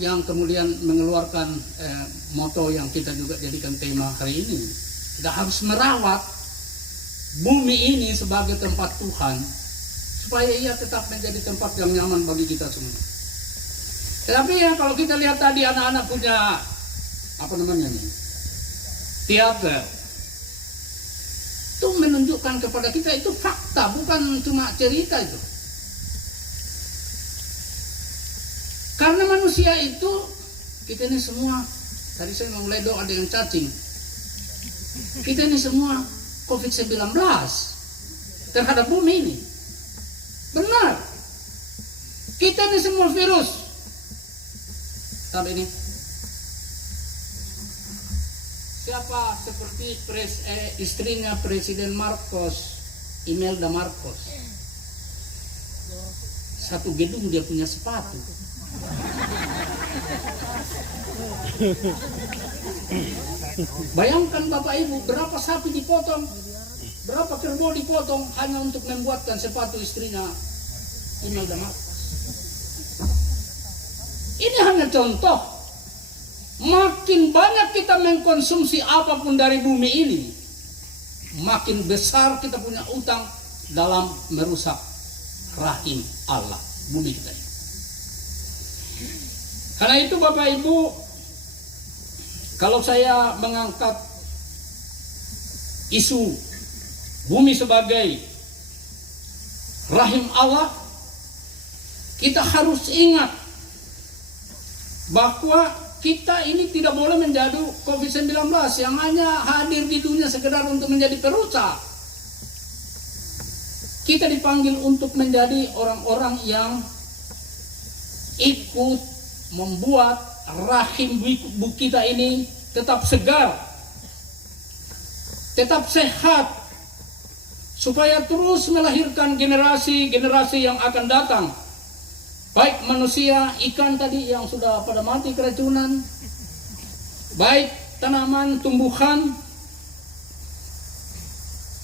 yang kemudian mengeluarkan moto yang kita juga jadikan tema hari ini. Kita harus merawat bumi ini sebagai tempat Tuhan supaya ia tetap menjadi tempat yang nyaman bagi kita semua. Tetapi ya kalau kita lihat tadi anak-anak punya teater, itu menunjukkan kepada kita itu fakta, bukan cuma cerita itu. Karena manusia itu, kita ini semua, tadi saya mulai doa dengan cacing, kita ini semua COVID-19 terhadap bumi ini. Benar. Kita ini semua virus. Tapi ini siapa seperti istrinya Presiden Marcos, Imelda Marcos. Satu gedung dia punya sepatu. Bayangkan Bapak Ibu, berapa sapi dipotong, berapa kerbau dipotong hanya untuk membuatkan sepatu istrinya Imelda Marcos. Ini hanya contoh. makin banyak kita mengkonsumsi apapun dari bumi ini, makin besar kita punya utang dalam merusak rahim Allah, bumi kita ini. Karena itu Bapak Ibu, kalau saya mengangkat isu bumi sebagai rahim Allah, kita harus ingat bahwa kita ini tidak boleh menjadi COVID-19 yang hanya hadir di dunia sekedar untuk menjadi perusak. Kita dipanggil untuk menjadi orang-orang yang ikut membuat rahim ibu kita ini tetap segar, tetap sehat, supaya terus melahirkan generasi-generasi yang akan datang. Baik manusia, ikan tadi yang sudah pada mati keracunan, baik tanaman, tumbuhan.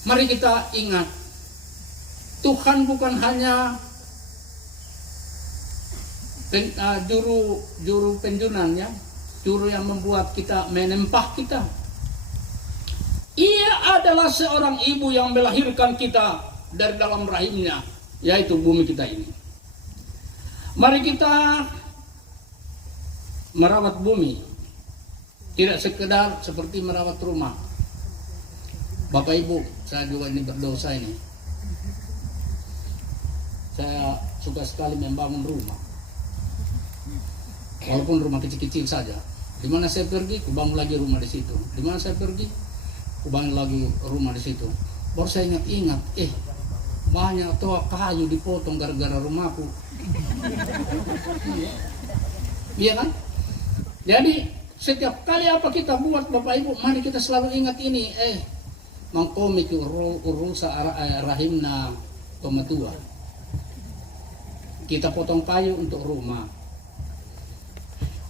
Mari kita ingat, Tuhan bukan hanya juru penjunan, ya, juru yang membuat kita menempah kita. Ia adalah seorang ibu yang melahirkan kita dari dalam rahimnya, yaitu bumi kita ini. Mari kita merawat bumi, tidak sekedar seperti merawat rumah. Bapak Ibu, saya juga ini berdosa ini. Saya suka sekali membangun rumah, walaupun rumah kecil-kecil saja. Di mana saya pergi, kubangun lagi rumah di situ. Di mana saya pergi, kubangun lagi rumah di situ. Baru saya ingat, banyak tuh kayu dipotong gara-gara rumahku. Iya kan? Jadi setiap kali apa kita buat Bapak Ibu, mari kita selalu ingat ini. Mangkomik urusa rahimna tomatua. Kita potong kayu untuk rumah.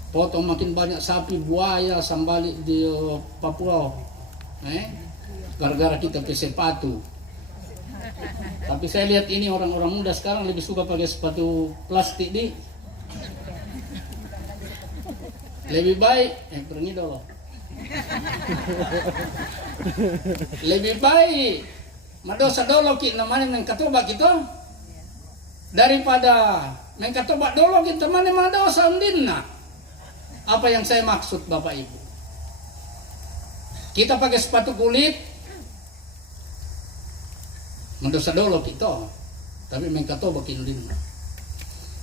Potong makin banyak sapi, buaya, sambali di Papua. Gara-gara kita pakai sepatu. Tapi saya lihat ini orang-orang muda sekarang lebih suka pakai sepatu plastik di. Lebih baik, pergi dulu. Lebih baik madosa dulu kita namanya mengkatoba kita daripada mengkatoba dulu kita mana madosa undinna. Apa yang saya maksud Bapak Ibu? Kita pakai sepatu kulit, mendosa dulu kita, tapi mengkatoba undinna.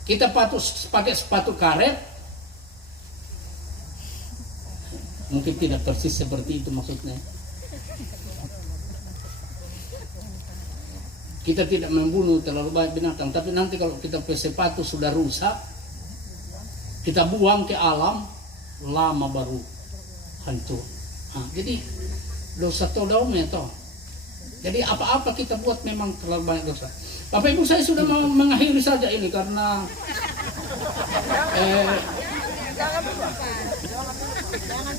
Kita pakai sepatu karet, mungkin tidak persis seperti itu maksudnya. Kita tidak membunuh terlalu banyak binatang, tapi nanti kalau kita pakai sepatu sudah rusak, kita buang ke alam, lama baru hancur. Jadi dosa todaume toh. Jadi apa-apa kita buat memang terlalu banyak dosa. Bapak Ibu, saya sudah mau mengakhiri saja ini karena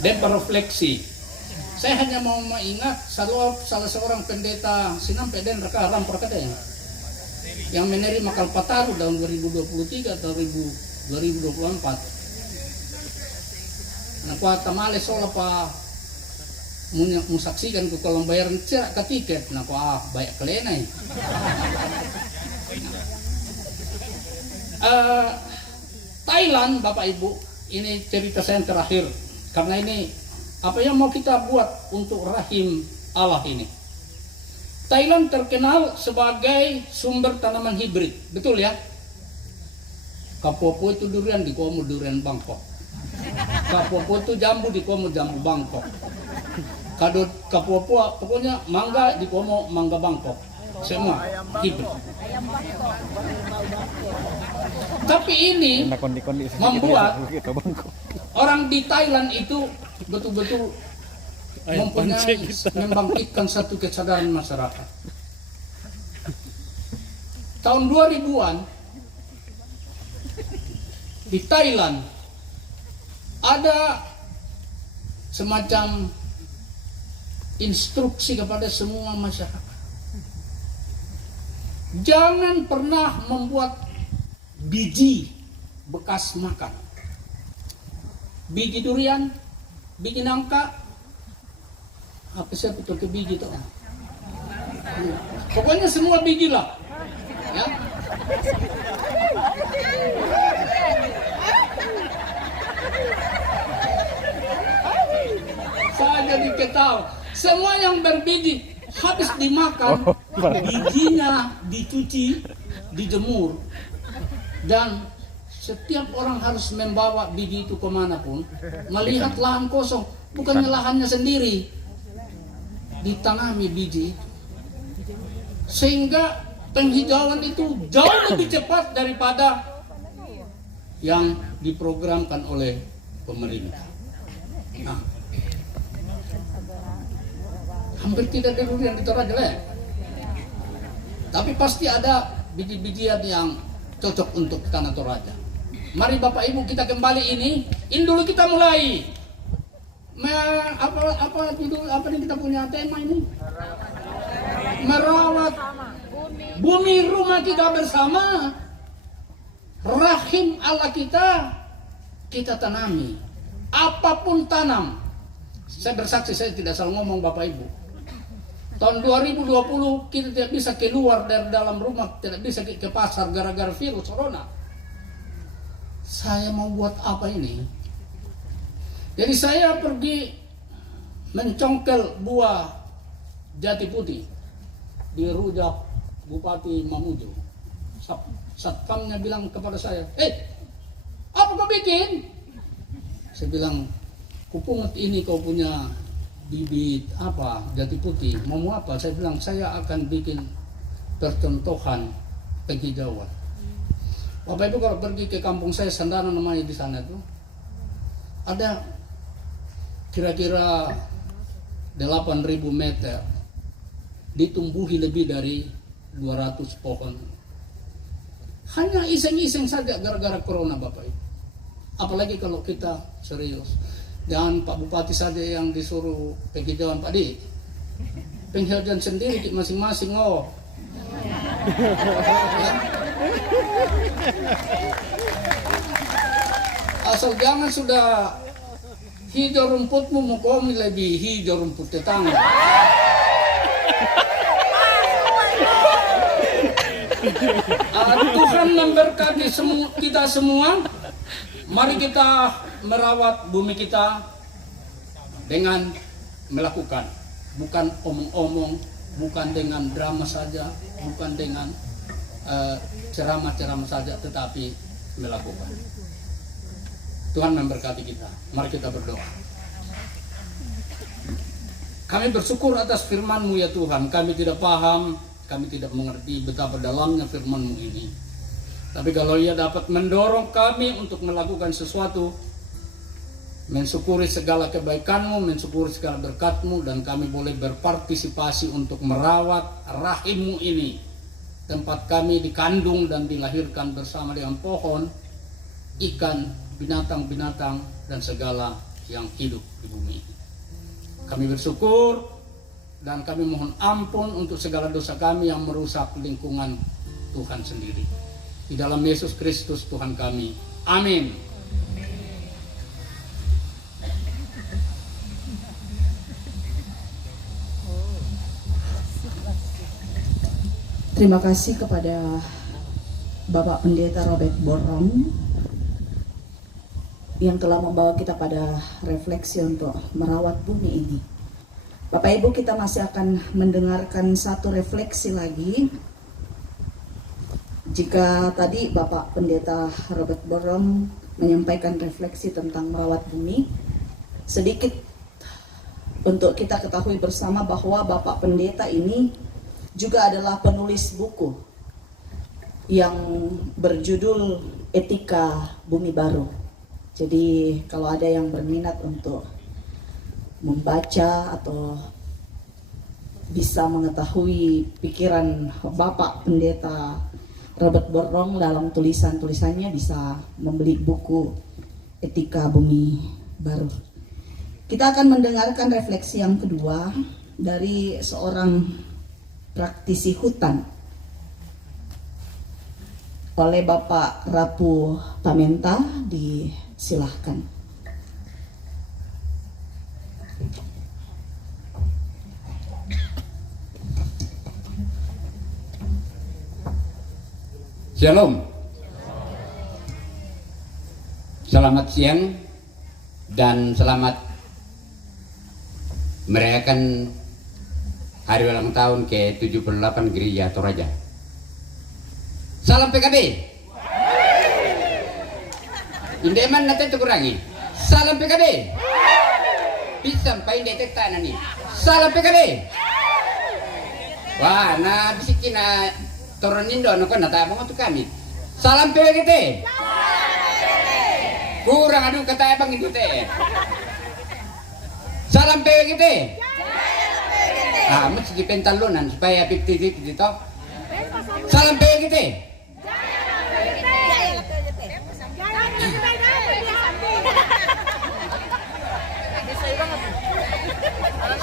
depa refleksi. Saya hanya mau mengingat salah seorang pendeta Sinampe dan Raka Rampar Kadeng yang menerima Kalpataru tahun 2023 atau 2024. Nah, kuat tamale sola pa musaksikan ke kolom bayar cerak ke tiket. Nah, banyak kelenai. Thailand, Bapak Ibu, ini cerita saya yang terakhir. Karena ini apa yang mau kita buat untuk rahim Allah ini. Thailand terkenal sebagai sumber tanaman hibrid, betul ya? Kapopo itu durian, di Komo durian Bangkok. Kapopo itu jambu, di Komo jambu Bangkok. Kapopo pokoknya mangga, di Komo mangga Bangkok. Semua hibrid. Tapi ini membuat orang di Thailand itu betul-betul mempunyai membangkitkan satu kesadaran masyarakat. Tahun 2000-an di Thailand ada semacam instruksi kepada semua masyarakat. Jangan pernah membuat biji bekas makan. biji durian, biji nangka, apa sih betul ke biji itu? Pokoknya semua biji lah, ya. Saya jadi ketawa. Semua yang berbiji habis dimakan, bijinya dicuci, dijemur, dan setiap orang harus membawa biji itu kemanapun. Melihat lahan kosong, bukannya lahannya sendiri, ditanami biji itu. Sehingga penghijauan itu jauh lebih cepat daripada yang diprogramkan oleh pemerintah. Nah, hampir tidak ada durian di Toraja lah. Tapi pasti ada biji-bijian yang cocok untuk tanah Toraja. Mari Bapak Ibu kita kembali ini dulu kita mulai. Apa nih kita punya tema ini? Merawat bumi rumah kita bersama. Rahim Allah kita tanami. Apapun tanam. Saya bersaksi, saya tidak salah ngomong Bapak Ibu. Tahun 2020 kita tidak bisa keluar dari dalam rumah, tidak bisa ke pasar gara-gara virus corona. Saya mau buat apa ini? Jadi saya pergi mencongkel buah jati putih di Rujak Bupati Mamuju. Satpamnya bilang kepada saya, apa kau bikin? Saya bilang, kupungut ini kau punya bibit apa jati putih, mau apa? Saya bilang saya akan bikin percontohan penghijauan. Bapak Ibu kalau pergi ke kampung saya Sandana namanya di sana tuh ada kira-kira 8.000 meter ditumbuhi lebih dari 200 pohon. Hanya iseng-iseng saja gara-gara corona Bapak Ibu. Apalagi kalau kita serius. Jangan Pak Bupati saja yang disuruh penghijauan, Pak Di. Penghijauan sendiri masing-masing ya. Asal jangan sudah hijau rumputmu mau komi lebih hijau rumput tetangga. Tuhan memberkati kita semua. Mari kita merawat bumi kita dengan melakukan, bukan omong-omong, bukan dengan drama saja, bukan dengan ceramah-ceramah saja, tetapi melakukan. Tuhan memberkati kita. Mari kita berdoa. Kami bersyukur atas firman-Mu ya Tuhan. Kami tidak paham, kami tidak mengerti betapa dalamnya firman-Mu ini. Tapi kalau ia dapat mendorong kami untuk melakukan sesuatu, mensyukuri segala kebaikan-Mu, mensyukuri segala berkat-Mu, dan kami boleh berpartisipasi untuk merawat rahim-Mu ini. Tempat kami dikandung dan dilahirkan bersama dengan pohon, ikan, binatang-binatang, dan segala yang hidup di bumi ini. Kami bersyukur dan kami mohon ampun untuk segala dosa kami yang merusak lingkungan Tuhan sendiri. Di dalam Yesus Kristus Tuhan kami. Amin. Terima kasih kepada Bapak Pendeta Robert Borong yang telah membawa kita pada refleksi untuk merawat bumi ini. Bapak Ibu, kita masih akan mendengarkan satu refleksi lagi. Jika tadi Bapak Pendeta Robert Borong menyampaikan refleksi tentang merawat bumi, sedikit untuk kita ketahui bersama bahwa Bapak Pendeta ini juga adalah penulis buku yang berjudul Etika Bumi Baru. Jadi kalau ada yang berminat untuk membaca atau bisa mengetahui pikiran Bapak Pendeta Robert Borong dalam tulisan-tulisannya, bisa membeli buku Etika Bumi Baru. Kita akan mendengarkan refleksi yang kedua dari seorang praktisi hutan oleh Bapak Rapu Pamenta. Disilahkan. Shalom. Selamat siang dan selamat merayakan hari ulang tahun ke-78 Gereja Toraja. Salam PKB. Indeman nanti kurangi. Salam PKB. Bisa pain detek tanah nih. Salam PKB. Wah, nah bisikin na turunin doon ako natabang itu kami. Salam PKB. Kurang aduh kata abang itu teh. Salam PKB. Ah, mesti dipentalunan supaya 50-50 gitu. Salam PKB.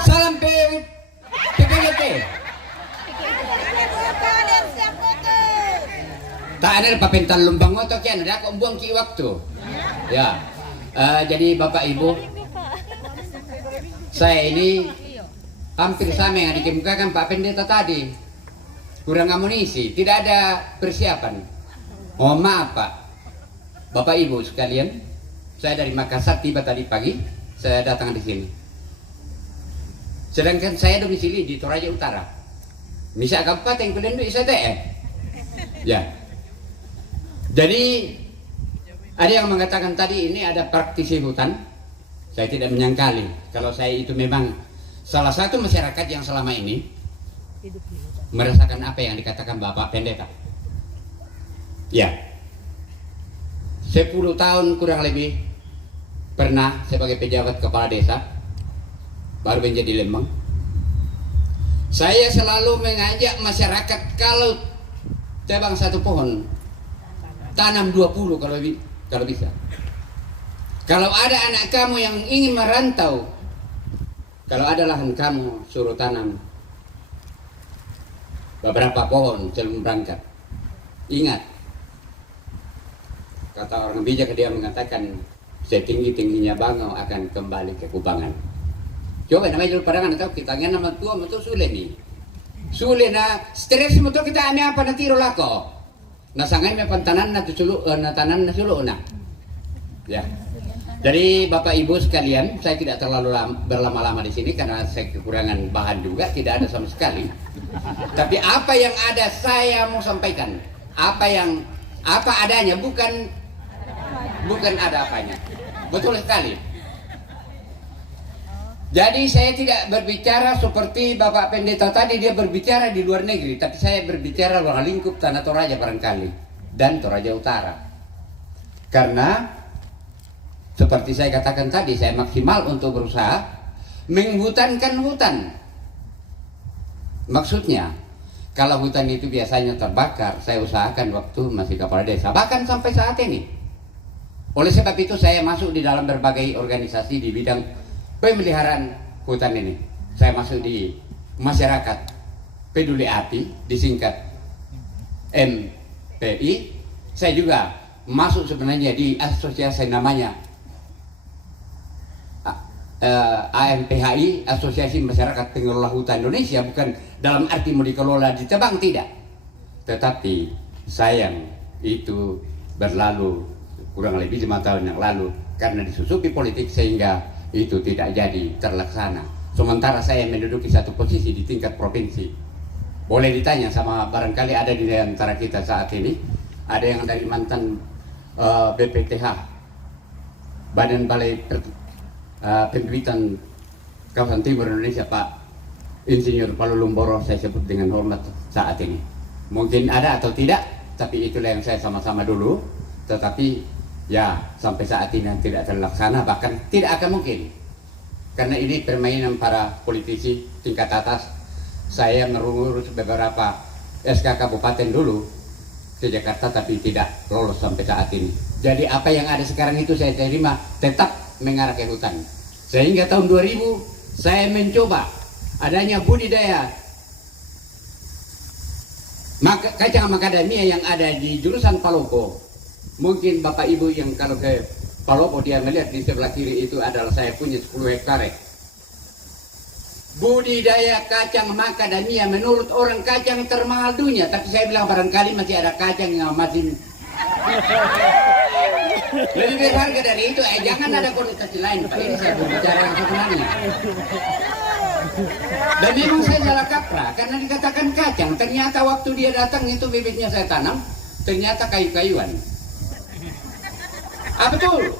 Salam PKB. Tak ada papental lumbang atau kian ada kok buang ki waktu. Ya, jadi Bapak Ibu, saya ini hampir sama yang dikemukakan Pak Pendeta tadi. Kurang amunisi, tidak ada persiapan. Oh maaf Pak, Bapak Ibu sekalian, saya dari Makassar tiba tadi pagi, saya datang di sini. Sedangkan saya domisili di Toraja Utara. Misa Kabupaten Kulendu ICTE. Ya. Jadi ada yang mengatakan tadi ini ada praktisi hutan. Saya tidak menyangkali kalau saya itu memang salah satu masyarakat yang selama ini merasakan apa yang dikatakan Bapak Pendeta. Ya, 10 tahun kurang lebih pernah sebagai pejabat kepala desa, baru menjadi Lembang. Saya selalu mengajak masyarakat kalau tebang satu pohon, tanam 20 kalau bisa. Kalau ada anak kamu yang ingin merantau, kalau ada lahan kamu, suruh tanam beberapa pohon sebelum berangkat. Ingat, kata orang bijak dia mengatakan, setinggi-tingginya bangau akan kembali ke kubangan. Coba namanya dulu padangan atau kita ngana nama tua betul sulit nih. Sulit na stres betul kita ane apa nanti rolako. Nasangan me pantanan na tusulu na tanan na sulu na. Ya. Jadi Bapak Ibu sekalian, saya tidak terlalu berlama-lama di sini karena saya kekurangan bahan juga, tidak ada sama sekali. Tapi apa yang ada saya mau sampaikan. Apa adanya, bukan ada apanya. Betul sekali. Jadi saya tidak berbicara seperti Bapak Pendeta tadi, dia berbicara di luar negeri, tapi saya berbicara luar lingkup Tanah Toraja barangkali dan Toraja Utara. Karena seperti saya katakan tadi, saya maksimal untuk berusaha menghutankan hutan. Maksudnya, kalau hutan itu biasanya terbakar, saya usahakan waktu masih kepala desa, bahkan sampai saat ini. Oleh sebab itu saya masuk di dalam berbagai organisasi di bidang pemeliharaan hutan ini. Saya masuk di masyarakat peduli api, disingkat MPI. Saya juga masuk sebenarnya di asosiasi namanya AMPHI, Asosiasi Masyarakat Pengelola Hutan Indonesia, bukan dalam arti mau dikelola ditebang, tidak. Tetapi sayang itu berlalu kurang lebih 5 tahun yang lalu karena disusupi politik sehingga itu tidak jadi terlaksana. Sementara saya menduduki satu posisi di tingkat provinsi. Boleh ditanya sama barangkali ada di antara kita saat ini, ada yang dari mantan BPTH, Badan Balai Pembibitan Kawasan Timur Indonesia, Pak Insinyur Palulumboro, saya sebut dengan hormat saat ini. Mungkin ada atau tidak, tapi itulah yang saya sama-sama dulu. Tetapi ya sampai saat ini tidak terlaksana, bahkan tidak akan mungkin. Karena ini permainan para politisi tingkat atas. Saya mengurus beberapa SK Kabupaten dulu ke Jakarta, tapi tidak lolos sampai saat ini. Jadi apa yang ada sekarang itu saya terima tetap mengarah ke hutan. Sehingga tahun 2000 saya mencoba adanya budidaya kacang macadamia yang ada di jurusan Palopo. Mungkin Bapak Ibu yang kalau ke Palopo dia melihat di sebelah kiri itu adalah saya punya 10 hektar. budidaya kacang macadamia menurut orang kacang termahal dunia, tapi saya bilang barangkali masih ada kacang yang masih lebih berharga dari itu. Jangan ada konotasi lain Pak, ini saya berbicara yang sebenarnya. Dan memang saya salah kaprah karena dikatakan kacang, ternyata waktu dia datang itu bibitnya saya tanam, ternyata kayu-kayuan. Betul.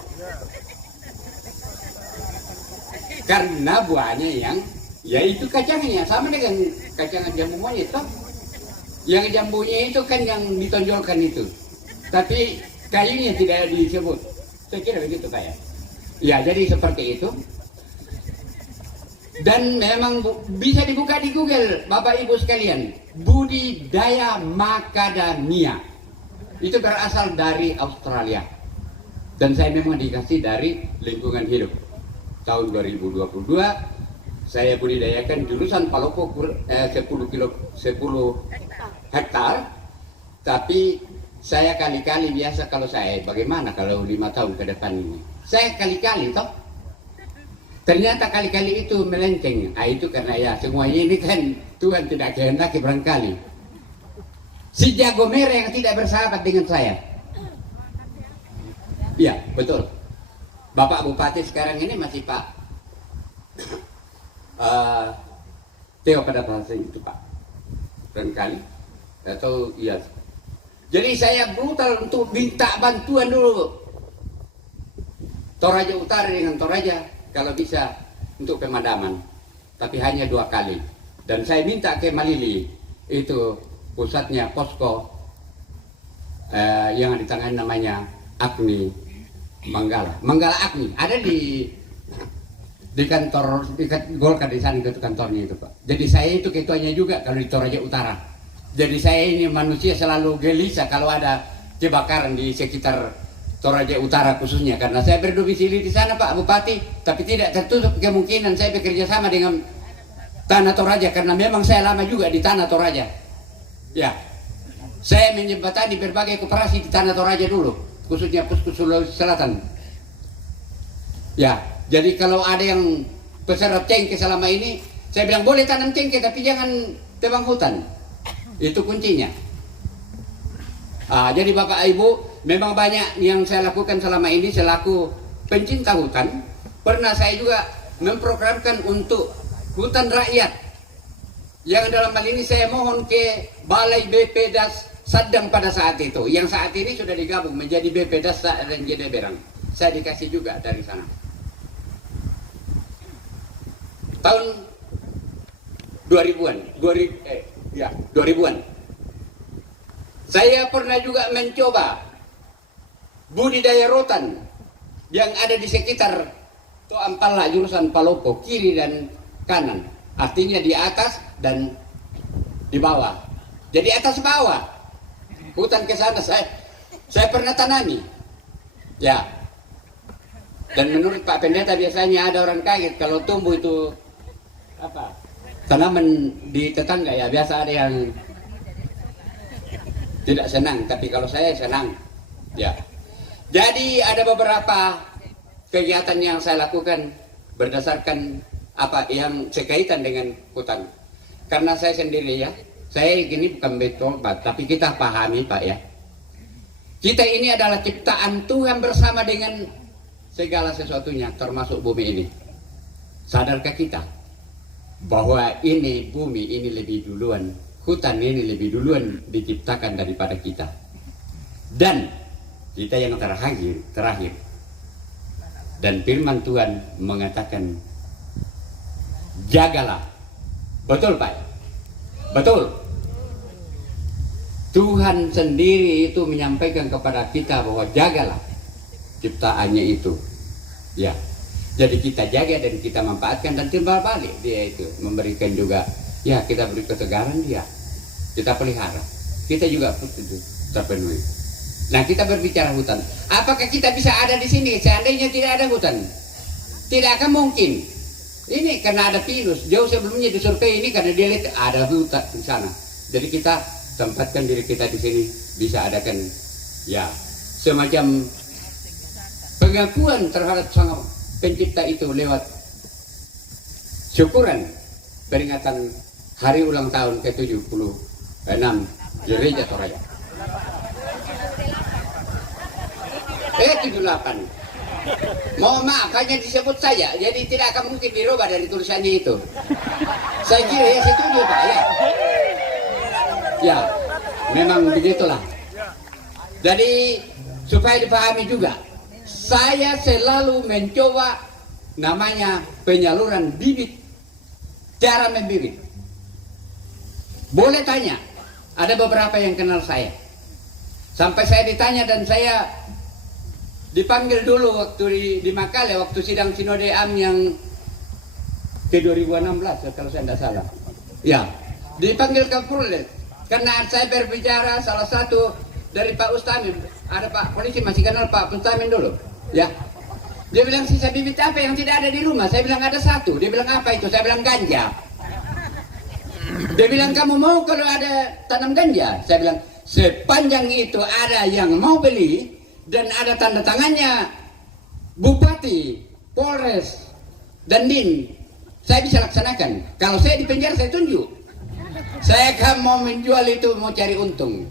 Karena buahnya yang yaitu kacangnya sama dengan kacang jambu monyet toh. Yang jambunya itu kan yang ditonjolkan itu, tapi kayunya tidak disebut. Saya kira begitu kayak. Ya jadi seperti itu. Dan memang bisa dibuka di Google Bapak Ibu sekalian, budidaya macadamia itu berasal dari Australia. Dan saya memang dikasih dari lingkungan hidup. Tahun 2022 saya budidayakan jurusan Palopo 10 hektar, tapi saya kali-kali biasa kalau saya, bagaimana kalau 5 tahun ke depan ini, saya kali-kali toh, ternyata kali-kali itu melenceng. Itu karena ya semuanya ini kan Tuhan tidak kehendaki barangkali. Si jago merah yang tidak bersahabat dengan saya. Iya betul. Bapak Bupati sekarang ini masih Pak Teo pada bahasa itu Pak, barangkali atau iya. Jadi saya brutal untuk minta bantuan dulu Toraja Utara dengan Toraja kalau bisa untuk pemadaman, tapi hanya 2 kali. Dan saya minta ke Malili, itu pusatnya posko yang ditangani namanya Agni Manggala Agni, ada di kantor di Golkar di sana, itu kantornya itu Pak. Jadi saya itu ketuanya juga kalau di Toraja Utara. Jadi saya ini manusia selalu gelisah kalau ada kebakaran di sekitar Toraja Utara khususnya, karena saya berdomisili di sana Pak Bupati, tapi tidak tertutup kemungkinan saya bekerja sama dengan Tanah Toraja karena memang saya lama juga di Tanah Toraja. Ya, saya menjembatani berbagai koperasi di Tanah Toraja dulu, khususnya Puskus Sulawesi Selatan. Ya, jadi kalau ada yang peserap cengkeh selama ini, saya bilang boleh tanam cengkeh tapi jangan tebang hutan. Itu kuncinya. Jadi Bapak Ibu, memang banyak yang saya lakukan selama ini selaku pencinta hutan. Pernah saya juga memprogramkan untuk hutan rakyat. Yang dalam hal ini saya mohon ke Balai BPDAS Sadang pada saat itu. Yang saat ini sudah digabung menjadi BPDAS dan Jedeberang. Saya dikasih juga dari sana. Tahun 2000-an, 2000-an. Saya pernah juga mencoba budidaya rotan yang ada di sekitar Toampala, jurusan Palopo, kiri dan kanan. Artinya di atas dan di bawah. Jadi atas bawah. Hutan ke sana saya pernah tanami. Ya. Dan menurut Pak Pendeta biasanya ada orang kaget kalau tumbuh itu tanaman di tetangga, ya biasa ada yang tidak senang, tapi kalau saya senang. Ya. Jadi ada beberapa kegiatan yang saya lakukan berdasarkan yang sekaitan dengan hutan. Karena saya sendiri ya, saya gini bukan betul Pak, tapi kita pahami Pak ya. Kita ini adalah ciptaan Tuhan bersama dengan segala sesuatunya, termasuk bumi ini. Sadarkah kita bahwa ini bumi ini lebih duluan, hutan ini lebih duluan diciptakan daripada kita. Dan kita yang terakhir. Dan firman Tuhan mengatakan, jagalah. Betul Pak? Betul. Tuhan sendiri itu menyampaikan kepada kita bahwa jagalah ciptaannya itu. Ya. Jadi kita jaga dan kita manfaatkan dan timbal balik dia itu memberikan juga. Ya, kita beri ketegaran dia. Kita pelihara. Kita juga terpenuhi. Nah, kita berbicara hutan. Apakah kita bisa ada di sini seandainya tidak ada hutan? Tidak akan mungkin. Ini karena ada pinus. Jauh sebelumnya disurvei ini karena dia lihat ada hutan di sana. Jadi kita tempatkan diri kita di sini, bisa adakan ya semacam pengakuan terhadap sang pencipta itu lewat syukuran peringatan hari ulang tahun ke-76 Gereja Toraja. 78. Mohon maaf, hanya disebut saya, jadi tidak akan mungkin dirubah dari tulisannya itu. Saya kira ya setuju Pak ya. Ya, memang begitulah. Jadi supaya dipahami juga, saya selalu mencoba namanya penyaluran bibit, cara membibit. Boleh tanya, ada beberapa yang kenal saya. Sampai saya ditanya dan saya dipanggil dulu waktu di Makale, waktu sidang Sinode AM yang ke 2016 kalau saya tidak salah. Ya, dipanggil ke Kapolres karena saya berbicara salah satu dari Pak Ustamin. Ada Pak polisi masih kenal Pak Ustamin dulu. Ya, dia bilang sisa bibit apa yang tidak ada di rumah. Saya bilang ada satu. Dia bilang apa itu? Saya bilang ganja. Dia bilang kamu mau kalau ada tanam ganja? Saya bilang sepanjang itu ada yang mau beli dan ada tanda tangannya Bupati, Polres, dan Din, saya bisa laksanakan. Kalau saya di penjara saya tunjuk. Saya kan mau menjual itu, mau cari untung.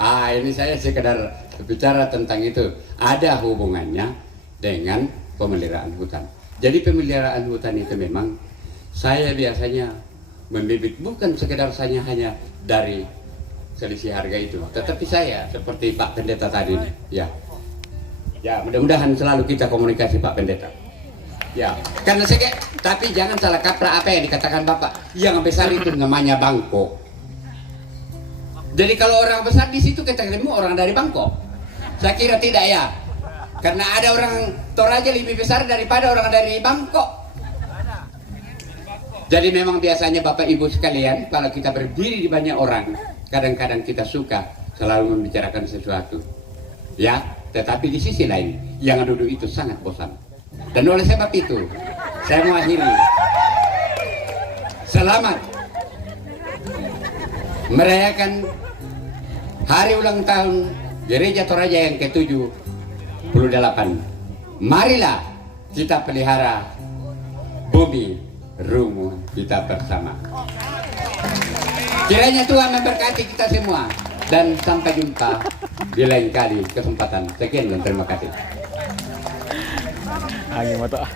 Ini saya sekedar bicara tentang itu. Ada hubungannya dengan pemeliharaan hutan. Jadi pemeliharaan hutan itu memang saya biasanya membibit bukan sekedar hanya dari selisih harga itu, tetapi saya seperti Pak Pendeta tadi, ya mudah-mudahan selalu kita komunikasi Pak Pendeta. Ya, karena tapi jangan salah kaprah apa yang dikatakan Bapak. Yang besar itu namanya Bangkok. Jadi kalau orang besar di situ kita ketemu orang dari Bangkok. Saya kira tidak ya. Karena ada orang Toraja lebih besar daripada orang dari Bangkok. Jadi memang biasanya Bapak Ibu sekalian, kalau kita berdiri di banyak orang, kadang-kadang kita suka selalu membicarakan sesuatu. Ya, tetapi di sisi lain, yang duduk itu sangat bosan. Dan oleh sebab itu, saya mau akhiri. Selamat merayakan hari ulang tahun Gereja Toraja yang ke-78. Marilah kita pelihara bumi rumah kita bersama. Kiranya Tuhan memberkati kita semua dan sampai jumpa di lain kali kesempatan. Sekian dan terima kasih. Angin mata.